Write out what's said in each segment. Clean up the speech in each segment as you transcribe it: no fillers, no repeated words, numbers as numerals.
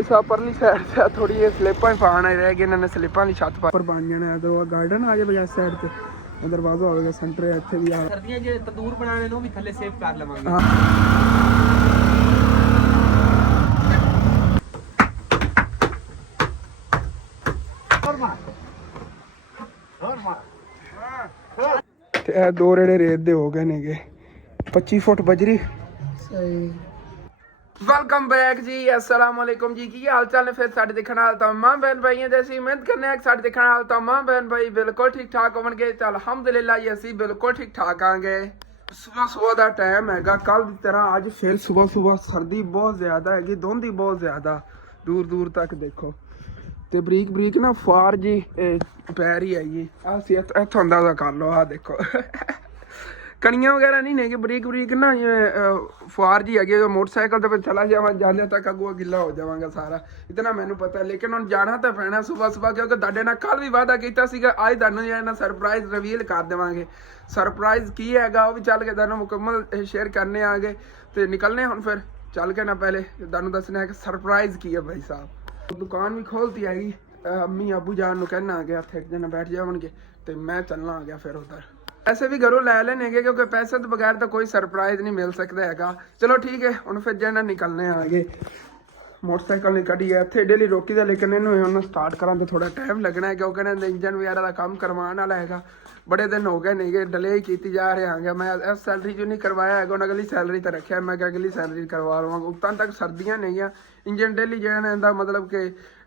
भाई साहब परली साइड से थोड़ी ये स्लिपां पाने रह गए, इन्होंने स्लिपां वाली छत पर बन जाने। इधर वो गार्डन आ गया बजाज साइड पे, दरवाजा होगा सेंटर है इत्थे भी। सर्दियां जे तंदूर बनाने नो भी थल्ले सेव कर लवांगे। दो रेड़े रेत दे हो गए ने 25 फुट बजरी। वेलकम बैक जी, अस्सलाम वालेकुम जी। की हाल चाल ने फिर साडे देखने वाले तमाम बहन भाई हैं जैसी उम्मीद करने हैं साडे देखने वाले तमाम बहन भाई बिल्कुल ठीक ठाक होवणगे। तो अल्हम्दुलिल्लाह जी असी बिल्कुल ठीक ठाक आंगे। सुबह सुबह का टाइम हैगा, कल की तरह अज फिर सुबह सुबह सर्दी बहुत ज्यादा हैगी, धुंध ही बहुत ज्यादा दूर दूर तक देखो। तो बरीक बरीक ना फार जी पै रही है जी, असी इत्थों अंदाजा कर लो। आ देखो कनियां वगैरह नहीं ने, बरीक बरीक ना फुआर जी है। मोटरसाइकिल तो चला जावा जाने तक अगुआ गिला हो जावांगा सारा, इतना मैनू पता है। लेकिन हम जाना तो पैना सुबह सुबह, क्योंकि तुहाडे नाल कल भी वादा किया सीगा, अज तुहानूं जिहड़ा सरप्राइज रिवील कर देवांगे। सरप्राइज की हैगा वो भी चल के तुहानूं मुकम्मल शेयर करने आगे। तो निकलने हुण फिर चल के ना पहले तुहानूं दसना है कि सरप्राइज की है। भाई साहब दुकान भी खोलती हैगी, अम्मी अबू जान नूं कहना आ गया उत्थे एक दिन बैठ जावणगे, तो मैं चलना आ गया फिर उधर। पैसे भी घरों लै लेने, क्योंकि पैसे तो बगैर तो कोई सरप्राइज नहीं मिल सकता है। चलो ठीक है, हम फिर जाना निकलने आ गए। मोटरसाइकिल नहीं कढ़ी है इतने डेली रोकी था, लेकिन इन्होंने स्टार्ट करा तो थोड़ा टाइम लगना है, क्योंकि इन्हें इंजन वगैरह का काम करवाने वाला है। बड़े दिन हो गए नहीं गए, डिले ही की जा रहे हैं। मैं इस सैलरी जो नहीं करवाया है, उन्हें अगली सैलरी तो रखा, मैं अगली सैलरी करवा लवांगा। उतना तक सर्दियाँ नहीं है, इंजन डेली जो मतलब कि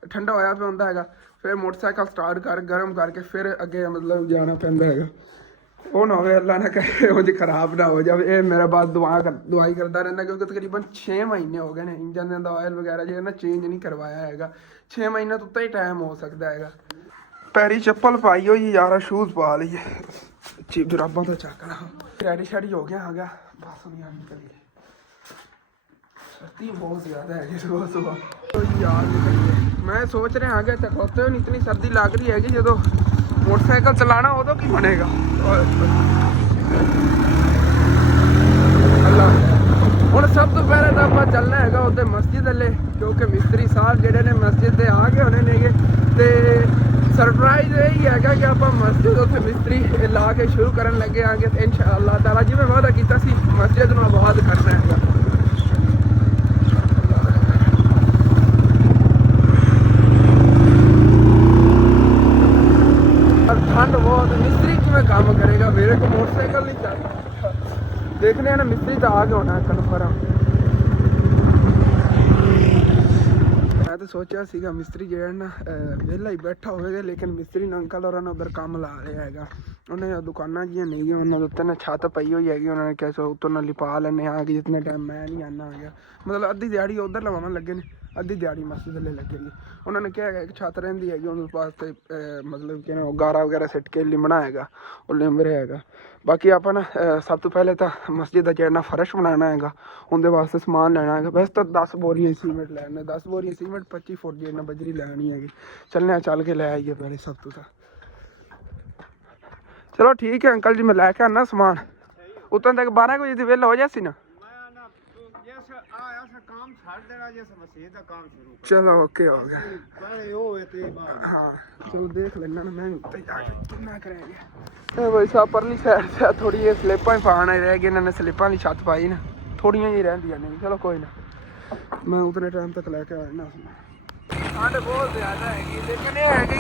ठंडा होया पे होंदा है, फिर मोटरसाइकिल स्टार्ट कर गर्म करके फिर अगे मतलब जाना पैंदा है। वो ना हो अल्लाह ना करे वो जी खराब ना हो जाए। ये मेरा बात दुआई करता रहता, क्योंकि तकरीबन 6 महीने हो गए ने इंजन का ऑयल वगैरह जो है ना चेंज नहीं करवाया है। 6 महीने तो ही टाइम हो सकता है। पैरी चप्पल पाई हो यार, शूज पा लीए, जुराबा तो चक ला, रेडी शेडी हो गया आ गया बस नहीं निकल गए। सर्दी बहुत ज्यादा है सुबह सुबह तो यार निकल। मैं सोच रहा आगे खलोते हो इतनी सर्दी लग रही है जो मोटरसाइकिल चलाना उदो की बनेगा। हम सब तो पहले तो आप चलना है उधर मस्जिद अल्ले, क्योंकि मिस्त्री साहब जेडे ने मस्जिद से आ गए होने ने। तो सरप्राइज यही है कि आप मस्जिद उत्थे मिस्त्री ला के शुरू करन लगे आगे इंशाअल्लाह ताला, जिवें वादा कीता सी मस्जिद नूं आबाद करना है। ठंड बहुत, मिस्त्री किमें काम करेगा, मेरे को मोटरसाइकिल नहीं चल। देखने हैं ना मिस्त्री तो आ गया होना कन्फर्म। मैं तो सोचा सीगा मिस्त्री जो है ना वेला ही बैठा होएगा, लेकिन मिस्त्री ने अंकल और उधर काम ला रहा है। उन्हें दुकाना जी नहीं है, उन्होंने उत्ते ना छत पई हुई हैगी, उन्होंने क्या सो उत्तों ना लिपा लेने आ गए जितने टाइम मैं नहीं आना आ गया। मतलब अद्धी दिहाड़ी उधर लवाना लगे ने, अद्धी दिहाड़ी मस्जिद ले लगेगी। उन्होंने क्या है कि छत रही हैगी उस वास्ते, मतलब कि गारा वगैरह सिट के लिमना है, वो लिम रहा है। बाकी आप ना सब तो पहले तो मस्जिद का जो फर्श बनाना है, उनके वास्ते समान लेना है। वैसे तो 10 बोरियां सीमेंट लैने, 10 बोरियां सीमेंट 25 फुट जी बजरी लैनी है। चलने चल के लै आइए पहले सब तो। चलो ठीक है अंकल जी, मैं लैके आना समान। उतों तक 12 बजे की वेला हो जासी ना। चलो ओके हो गया। हाँ चलो देख लेना ना, मैं कितना करेंगे। भाई साहब परली साइड से थोड़ी ये स्लिपां पाने रह गई, इन्होंने स्लिपां वाली छत पाई ना, थोड़ियां जी रहिंदियां नहीं। चलो कोई ना, मैं उतने टाइम तक लैके आना। ठंड बहुत ज्यादा है, लेकिन ये है कि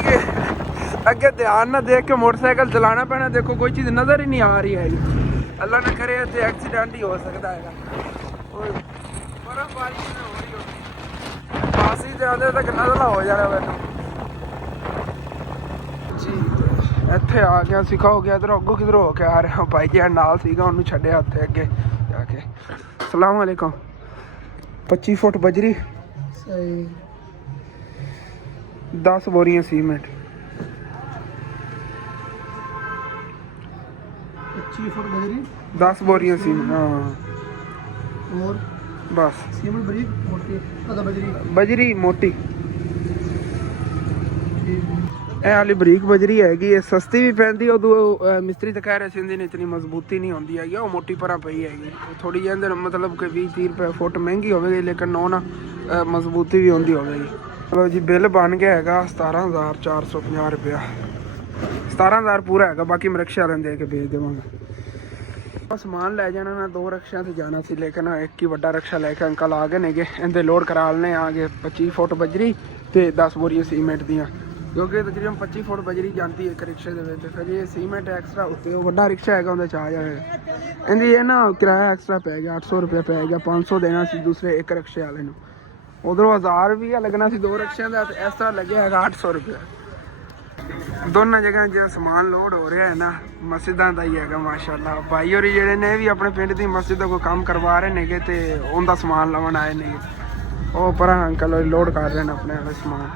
अगे ध्यान ना देख के मोटरसाइकिल चलाना पैना। देखो कोई चीज़ नज़र ही नहीं आ रही है, अल्लाह ना करे तो एक्सीडेंट ही हो सकता है। बर्फबारी हो रही होगी, फांसी से आधे तक नज़र हो जाना मैनू जी। इत्थे आ गया सिखा हो गया, इधर अगों किधर हो के आ रहा हूँ। भाई जी नाल सीगा, उन्होंने छड्डिया उत्थे अगे जाके। अस्सलाम वालेकुम। 25 फुट बजरी, 10 बोरियां सीमेंट, 25 फुट बजरी 10 बोरियां सीमेंट। हाँ और बस सीमेंट बरीक मोटी, बजरी बजरी मोटी। ਇਹ ਵਾਲੀ ਬਰੀਕ ਬਜਰੀ ਹੈਗੀ, ਇਹ ਸਸਤੀ ਵੀ ਪੈਂਦੀ। ਉਦੋਂ ਮਿਸਤਰੀ ਤਾਂ ਕਹਿ ਰਹੇ ਸੀ ਇਹਦੀ ਇਤਨੀ ਮਜ਼ਬੂਤੀ ਨਹੀਂ ਹੁੰਦੀ ਹੈਗੀ, ਉਹ ਮੋਟੀ ਪਰਾਂ ਪਈ ਹੈਗੀ ਥੋੜੀ ਜਿਹੀ ਅੰਦਰ, ਮਤਲਬ ਕਿ 20-30 ਰੁਪਏ ਫੁੱਟ ਮਹਿੰਗੀ ਹੋਵੇਗੀ, ਲੇਕਿਨ ਉਹ ਨਾ ਮਜ਼ਬੂਤੀ ਵੀ ਹੁੰਦੀ ਹੋਵੇਗੀ। ਚਲੋ ਜੀ, ਬਿੱਲ ਬਣ ਗਿਆ ਹੈਗਾ 17,450 ਰੁਪਇਆ। 17,000 ਪੂਰਾ ਹੈਗਾ, ਬਾਕੀ ਮੈਂ ਰਿਕਸ਼ਾ ਵਾਲਿਆਂ ਦੇ ਕੇ ਭੇਜ ਦੇਵਾਂਗਾ। ਸਮਾਨ ਲੈ ਜਾਣਾ ਨਾ, 2 ਰਿਕਸ਼ਿਆਂ ਤੇ ਜਾਣਾ ਸੀ, ਲੇਕਿਨ ਇੱਕ ਹੀ ਵੱਡਾ ਰਿਕਸ਼ਾ ਲੈ ਕੇ ਅੰਕਲ ਆ ਗਏ ਨੇਗੇ। ਇਹਦੇ ਲੋਡ ਕਰਾ ਲੈਣੇ ਆ ਗਏ 25 ਫੁੱਟ ਬਜਰੀ ਤੇ 10 ਬੋਰੀਆਂ ਸੀਮੈਂਟ ਦੀਆਂ, ਕਿਉਂਕਿ ਤਕਰੀਬਨ 25 ਫੁੱਟ ਬਜਰੀ ਜਾਂਦੀ ਹੈ ਇੱਕ ਰਿਕਸ਼ੇ ਦੇ ਵਿੱਚ। ਫਿਰ ਇਹ ਸੀਮੈਂਟ ਐਕਸਟਰਾ ਉੱਤੇ, ਉਹ ਵੱਡਾ ਰਿਕਸ਼ਾ ਹੈਗਾ ਉਹਦੇ 'ਚ ਆ ਜਾਵੇਗਾ। ਇਹਦੀ ਇਹ ਨਾ ਕਿਰਾਇਆ ਐਕਸਟਰਾ ਪੈ ਗਿਆ, 800 ਰੁਪਇਆ ਪੈ ਗਿਆ। 500 ਦੇਣਾ ਸੀ ਦੂਸਰੇ ਇੱਕ ਰਿਕਸ਼ੇ ਵਾਲੇ ਨੂੰ, ਉਧਰੋਂ 1000 ਰੁਪਇਆ ਲੱਗਣਾ ਸੀ 2 ਰਿਕਸ਼ਿਆਂ ਦਾ, ਤੇ ਇਸ ਤਰ੍ਹਾਂ ਲੱਗਿਆ ਹੈਗਾ 800 ਰੁਪਇਆ। ਦੋਨਾਂ ਜਗ੍ਹਾ ਜਿਹੜਾ ਸਮਾਨ ਲੋਡ ਹੋ ਰਿਹਾ ਹੈ ਨਾ, ਮਸਜਿਦਾਂ ਦਾ ਹੀ ਹੈਗਾ ਮਾਸ਼ਾਅੱਲਾ। ਭਾਈ ਹੋਰੀ ਜਿਹੜੇ ਨੇ ਵੀ ਆਪਣੇ ਪਿੰਡ ਦੀ ਮਸਜਿਦ ਦਾ ਕੋਈ ਕੰਮ ਕਰਵਾ ਰਹੇ ਨੇਗੇ, ਤੇ ਉਹਦਾ ਸਮਾਨ ਲਵਣ ਆਏ ਨੇ। ਉਹ ਪਰਾਂ ਅੰਕਲ ਲੋਡ ਕਰ ਰਹੇ ਨੇ ਆਪਣੇ ਸਮਾਨ।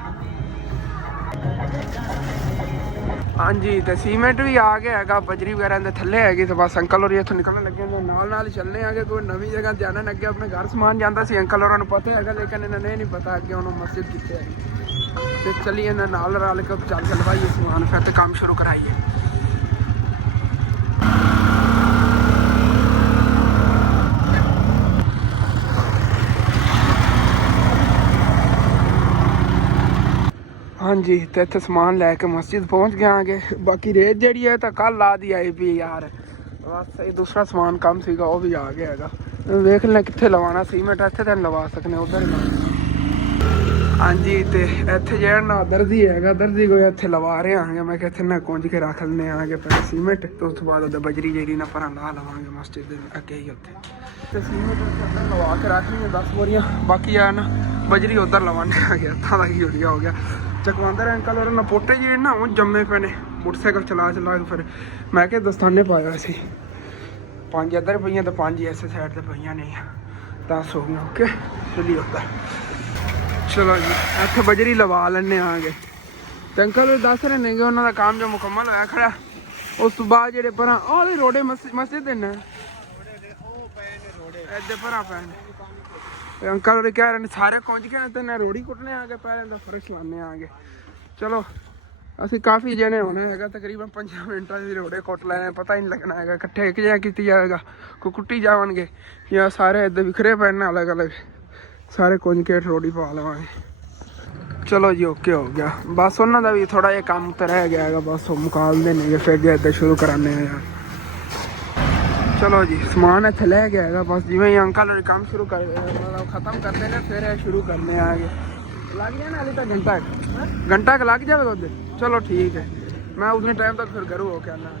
ਹਾਂਜੀ, ਤੇ ਸੀਮੈਂਟ ਵੀ ਆ ਗਿਆ ਹੈਗਾ, ਬਜਰੀ ਵਗੈਰਾ ਦੇ ਥੱਲੇ ਹੈਗੀ। ਤੇ ਬਸ ਅੰਕਲ ਹੋਰੀ ਇੱਥੋਂ ਨਿਕਲਣ ਲੱਗੇ ਨੇ, ਨਾਲ ਹੀ ਚੱਲਣੇ ਆਗੇ। ਕੋਈ ਨਵੀਂ ਜਗ੍ਹਾ ਜਾਣਾ ਅੱਗੇ, ਆਪਣੇ ਘਰ ਸਮਾਨ ਜਾਂਦਾ ਸੀ ਅੰਕਲ ਹੋਰਾਂ ਨੂੰ ਪਤਾ ਹੈਗਾ, ਲੇਕਿਨ ਇਹਨਾਂ ਨੇ ਨਹੀਂ ਪਤਾ ਅੱਗੇ ਉਹਨੂੰ ਮਸਜਿਦ ਕਿੱਥੇ ਹੈਗੀ। ਤੇ ਚੱਲੀਏ ਇਹਨਾਂ ਨਾਲ ਰਲ ਕੇ ਚੱਲ ਚਲਵਾਈਏ ਸਮਾਨ, ਫਿਰ ਤੇ ਕੰਮ ਸ਼ੁਰੂ ਕਰਾਈਏ। ਹਾਂਜੀ, ਤੇ ਇੱਥੇ ਸਮਾਨ ਲੈ ਕੇ ਮਸਜਿਦ ਪਹੁੰਚ ਗਏ ਆਗੇ। ਬਾਕੀ ਰੇਤ ਜਿਹੜੀ ਹੈ ਤਾਂ ਕੱਲ ਲਾ ਦੀ ਆਈ ਪਈ ਯਾਰ, ਬਸ ਇਹ ਦੂਸਰਾ ਸਮਾਨ ਕੰਮ ਸੀਗਾ ਉਹ ਵੀ ਆ ਗਿਆ ਹੈਗਾ। ਵੇਖ ਲੈ ਕਿੱਥੇ ਲਵਾਉਣਾ ਸੀਮੈਂਟ, ਇੱਥੇ ਤਾਂ ਲਵਾ ਸਕਦੇ, ਉੱਧਰ ਹੀ। ਹਾਂਜੀ, ਤੇ ਇੱਥੇ ਜਿਹੜਾ ਨਾ ਦਰਜੀ ਹੈਗਾ, ਦਰਜੀ ਕੋਈ ਇੱਥੇ ਲਵਾ ਰਹੇ ਆਂਗੇ। ਮੈਂ ਕਿਹਾ ਇੱਥੇ ਨਾ ਕੁੰਝ ਕੇ ਰੱਖ ਲੈਂਦੇ ਆਂਗੇ ਪਹਿਲੇ ਸੀਮੈਂਟ, ਤੇ ਉਸ ਤੋਂ ਬਾਅਦ ਉਹਦੇ ਬਜਰੀ ਜਿਹੜੀ ਨਾ ਪਰਾਂ ਲਾ ਲਵਾਂਗੇ ਮਸਜਿਦ ਦੇ ਅੱਗੇ ਹੀ ਉੱਥੇ। ਤੇ ਸੀਮੈਂਟ ਉੱਧਰ ਲਵਾ ਕੇ ਰੱਖ ਲਈਏ 10 ਬੋਰੀਆਂ, ਬਾਕੀ ਆ ਨਾ ਬਜਰੀ ਉੱਧਰ ਲਵਾਂਗੇ ਆ ਗਿਆ। ਤਾਂ ਦਾ ਕੀ ਹੋ ਗਿਆ ਚਕਵਾਂਦਰ ਅੰਕਲ ਔਰ ਨਾ ਪੋਟੇ ਜਿਹੜੇ ਨਾ ਉਹ ਜੰਮੇ ਪਏ ਨੇ ਮੋਟਰਸਾਈਕਲ ਚਲਾ ਕੇ। ਫਿਰ ਮੈਂ ਕਿਹਾ ਦਸਤਾਨੇ ਪਾਇਆ ਸੀ, 5 ਇੱਧਰ ਪਈਆਂ ਤੇ 5 ਇਸੇ ਸਾਈਡ ਤੇ ਪਈਆਂ ਨੇ, 10 ਹੋ ਗਈਆਂ। ਓਕੇ ਚੱਲੀ ਉੱਧਰ। ਚਲੋ ਜੀ, ਇੱਥੇ ਬਜਰੀ ਲਵਾ ਲੈਣੇ ਆਗੇ। ਤੇ ਅੰਕਲ ਦੱਸ ਰਹੇ ਨੇ ਕਿ ਉਹਨਾਂ ਦਾ ਕੰਮ ਜੋ ਮੁਕੰਮਲ ਹੋਇਆ ਖੜਾ, ਉਸ ਤੋਂ ਬਾਅਦ ਜਿਹੜੇ ਪਰਾਂ ਉਹਦੇ ਰੋੜੇ ਮਸਜਿਦ ਦੇ ਨੇ ਇੱਧਰ ਪਰਾਂ ਪੈ ਨੇ। ਤੇ ਅੰਕਲ ਉਹਦੇ ਕਹਿ ਰਹੇ ਨੇ ਸਾਰੇ ਕੁੰਝ ਕੇ ਤੇ ਨਾ ਰੋੜੀ ਕੁੱਟਣੇ ਆ ਗਏ, ਪਹਿਲਾਂ ਦਾ ਫਰਸ਼ ਲਾਣੇ ਆਗੇ। ਚਲੋ ਅਸੀਂ ਕਾਫੀ ਜਣੇ ਹੋਣਾ ਹੈਗਾ, ਤਕਰੀਬਨ 5 ਮਿੰਟਾਂ ਦੇ ਰੋੜੇ ਕੁੱਟ ਲੈਣੇ, ਪਤਾ ਹੀ ਨਹੀਂ ਲੱਗਣਾ ਹੈਗਾ। ਇਕੱਠੇ ਇੱਕ ਜਿਹਾ ਕੀਤੀ ਜਾਵੇਗਾ, ਕੋਈ ਕੁੱਟੀ ਜਾਵਣਗੇ ਜਾਂ ਸਾਰੇ ਇੱਧਰ ਵਿਖਰੇ ਪੈਣ ਅਲੱਗ ਅਲੱਗ, ਸਾਰੇ ਕੁੰਝ ਕੇ ਰੋੜੀ ਪਾ ਲਵਾਂਗੇ। ਚਲੋ ਜੀ, ਓਕੇ ਹੋ ਗਿਆ। ਬਸ ਉਹਨਾਂ ਦਾ ਵੀ ਥੋੜਾ ਜਿਹਾ ਕੰਮ ਤਾਂ ਰਹਿ ਗਿਆ ਹੈਗਾ, ਬਸ ਉਹ ਮੁਕਾਲਦੇ ਨੇ ਫਿਰ ਜੇ ਇੱਦਾਂ ਸ਼ੁਰੂ ਕਰਾਉਂਦੇ ਆ ਯਾਰ। ਚਲੋ ਜੀ, ਸਮਾਨ ਇੱਥੇ ਲੈ ਗਿਆ ਹੈਗਾ, ਬਸ ਜਿਵੇਂ ਹੀ ਅੰਕਲ ਕੰਮ ਸ਼ੁਰੂ ਕਰ ਮਤਲਬ ਖਤਮ ਕਰਦੇ ਨੇ ਫਿਰ ਇਹ ਸ਼ੁਰੂ ਕਰਨੇ ਆਗੇ। ਲੱਗ ਜਾਣਾ ਹਾਲੇ ਤਾਂ घंटा लग जाएगा उधर। चलो ठीक है, मैं उतने टाइम तक फिर घरों हो के आना।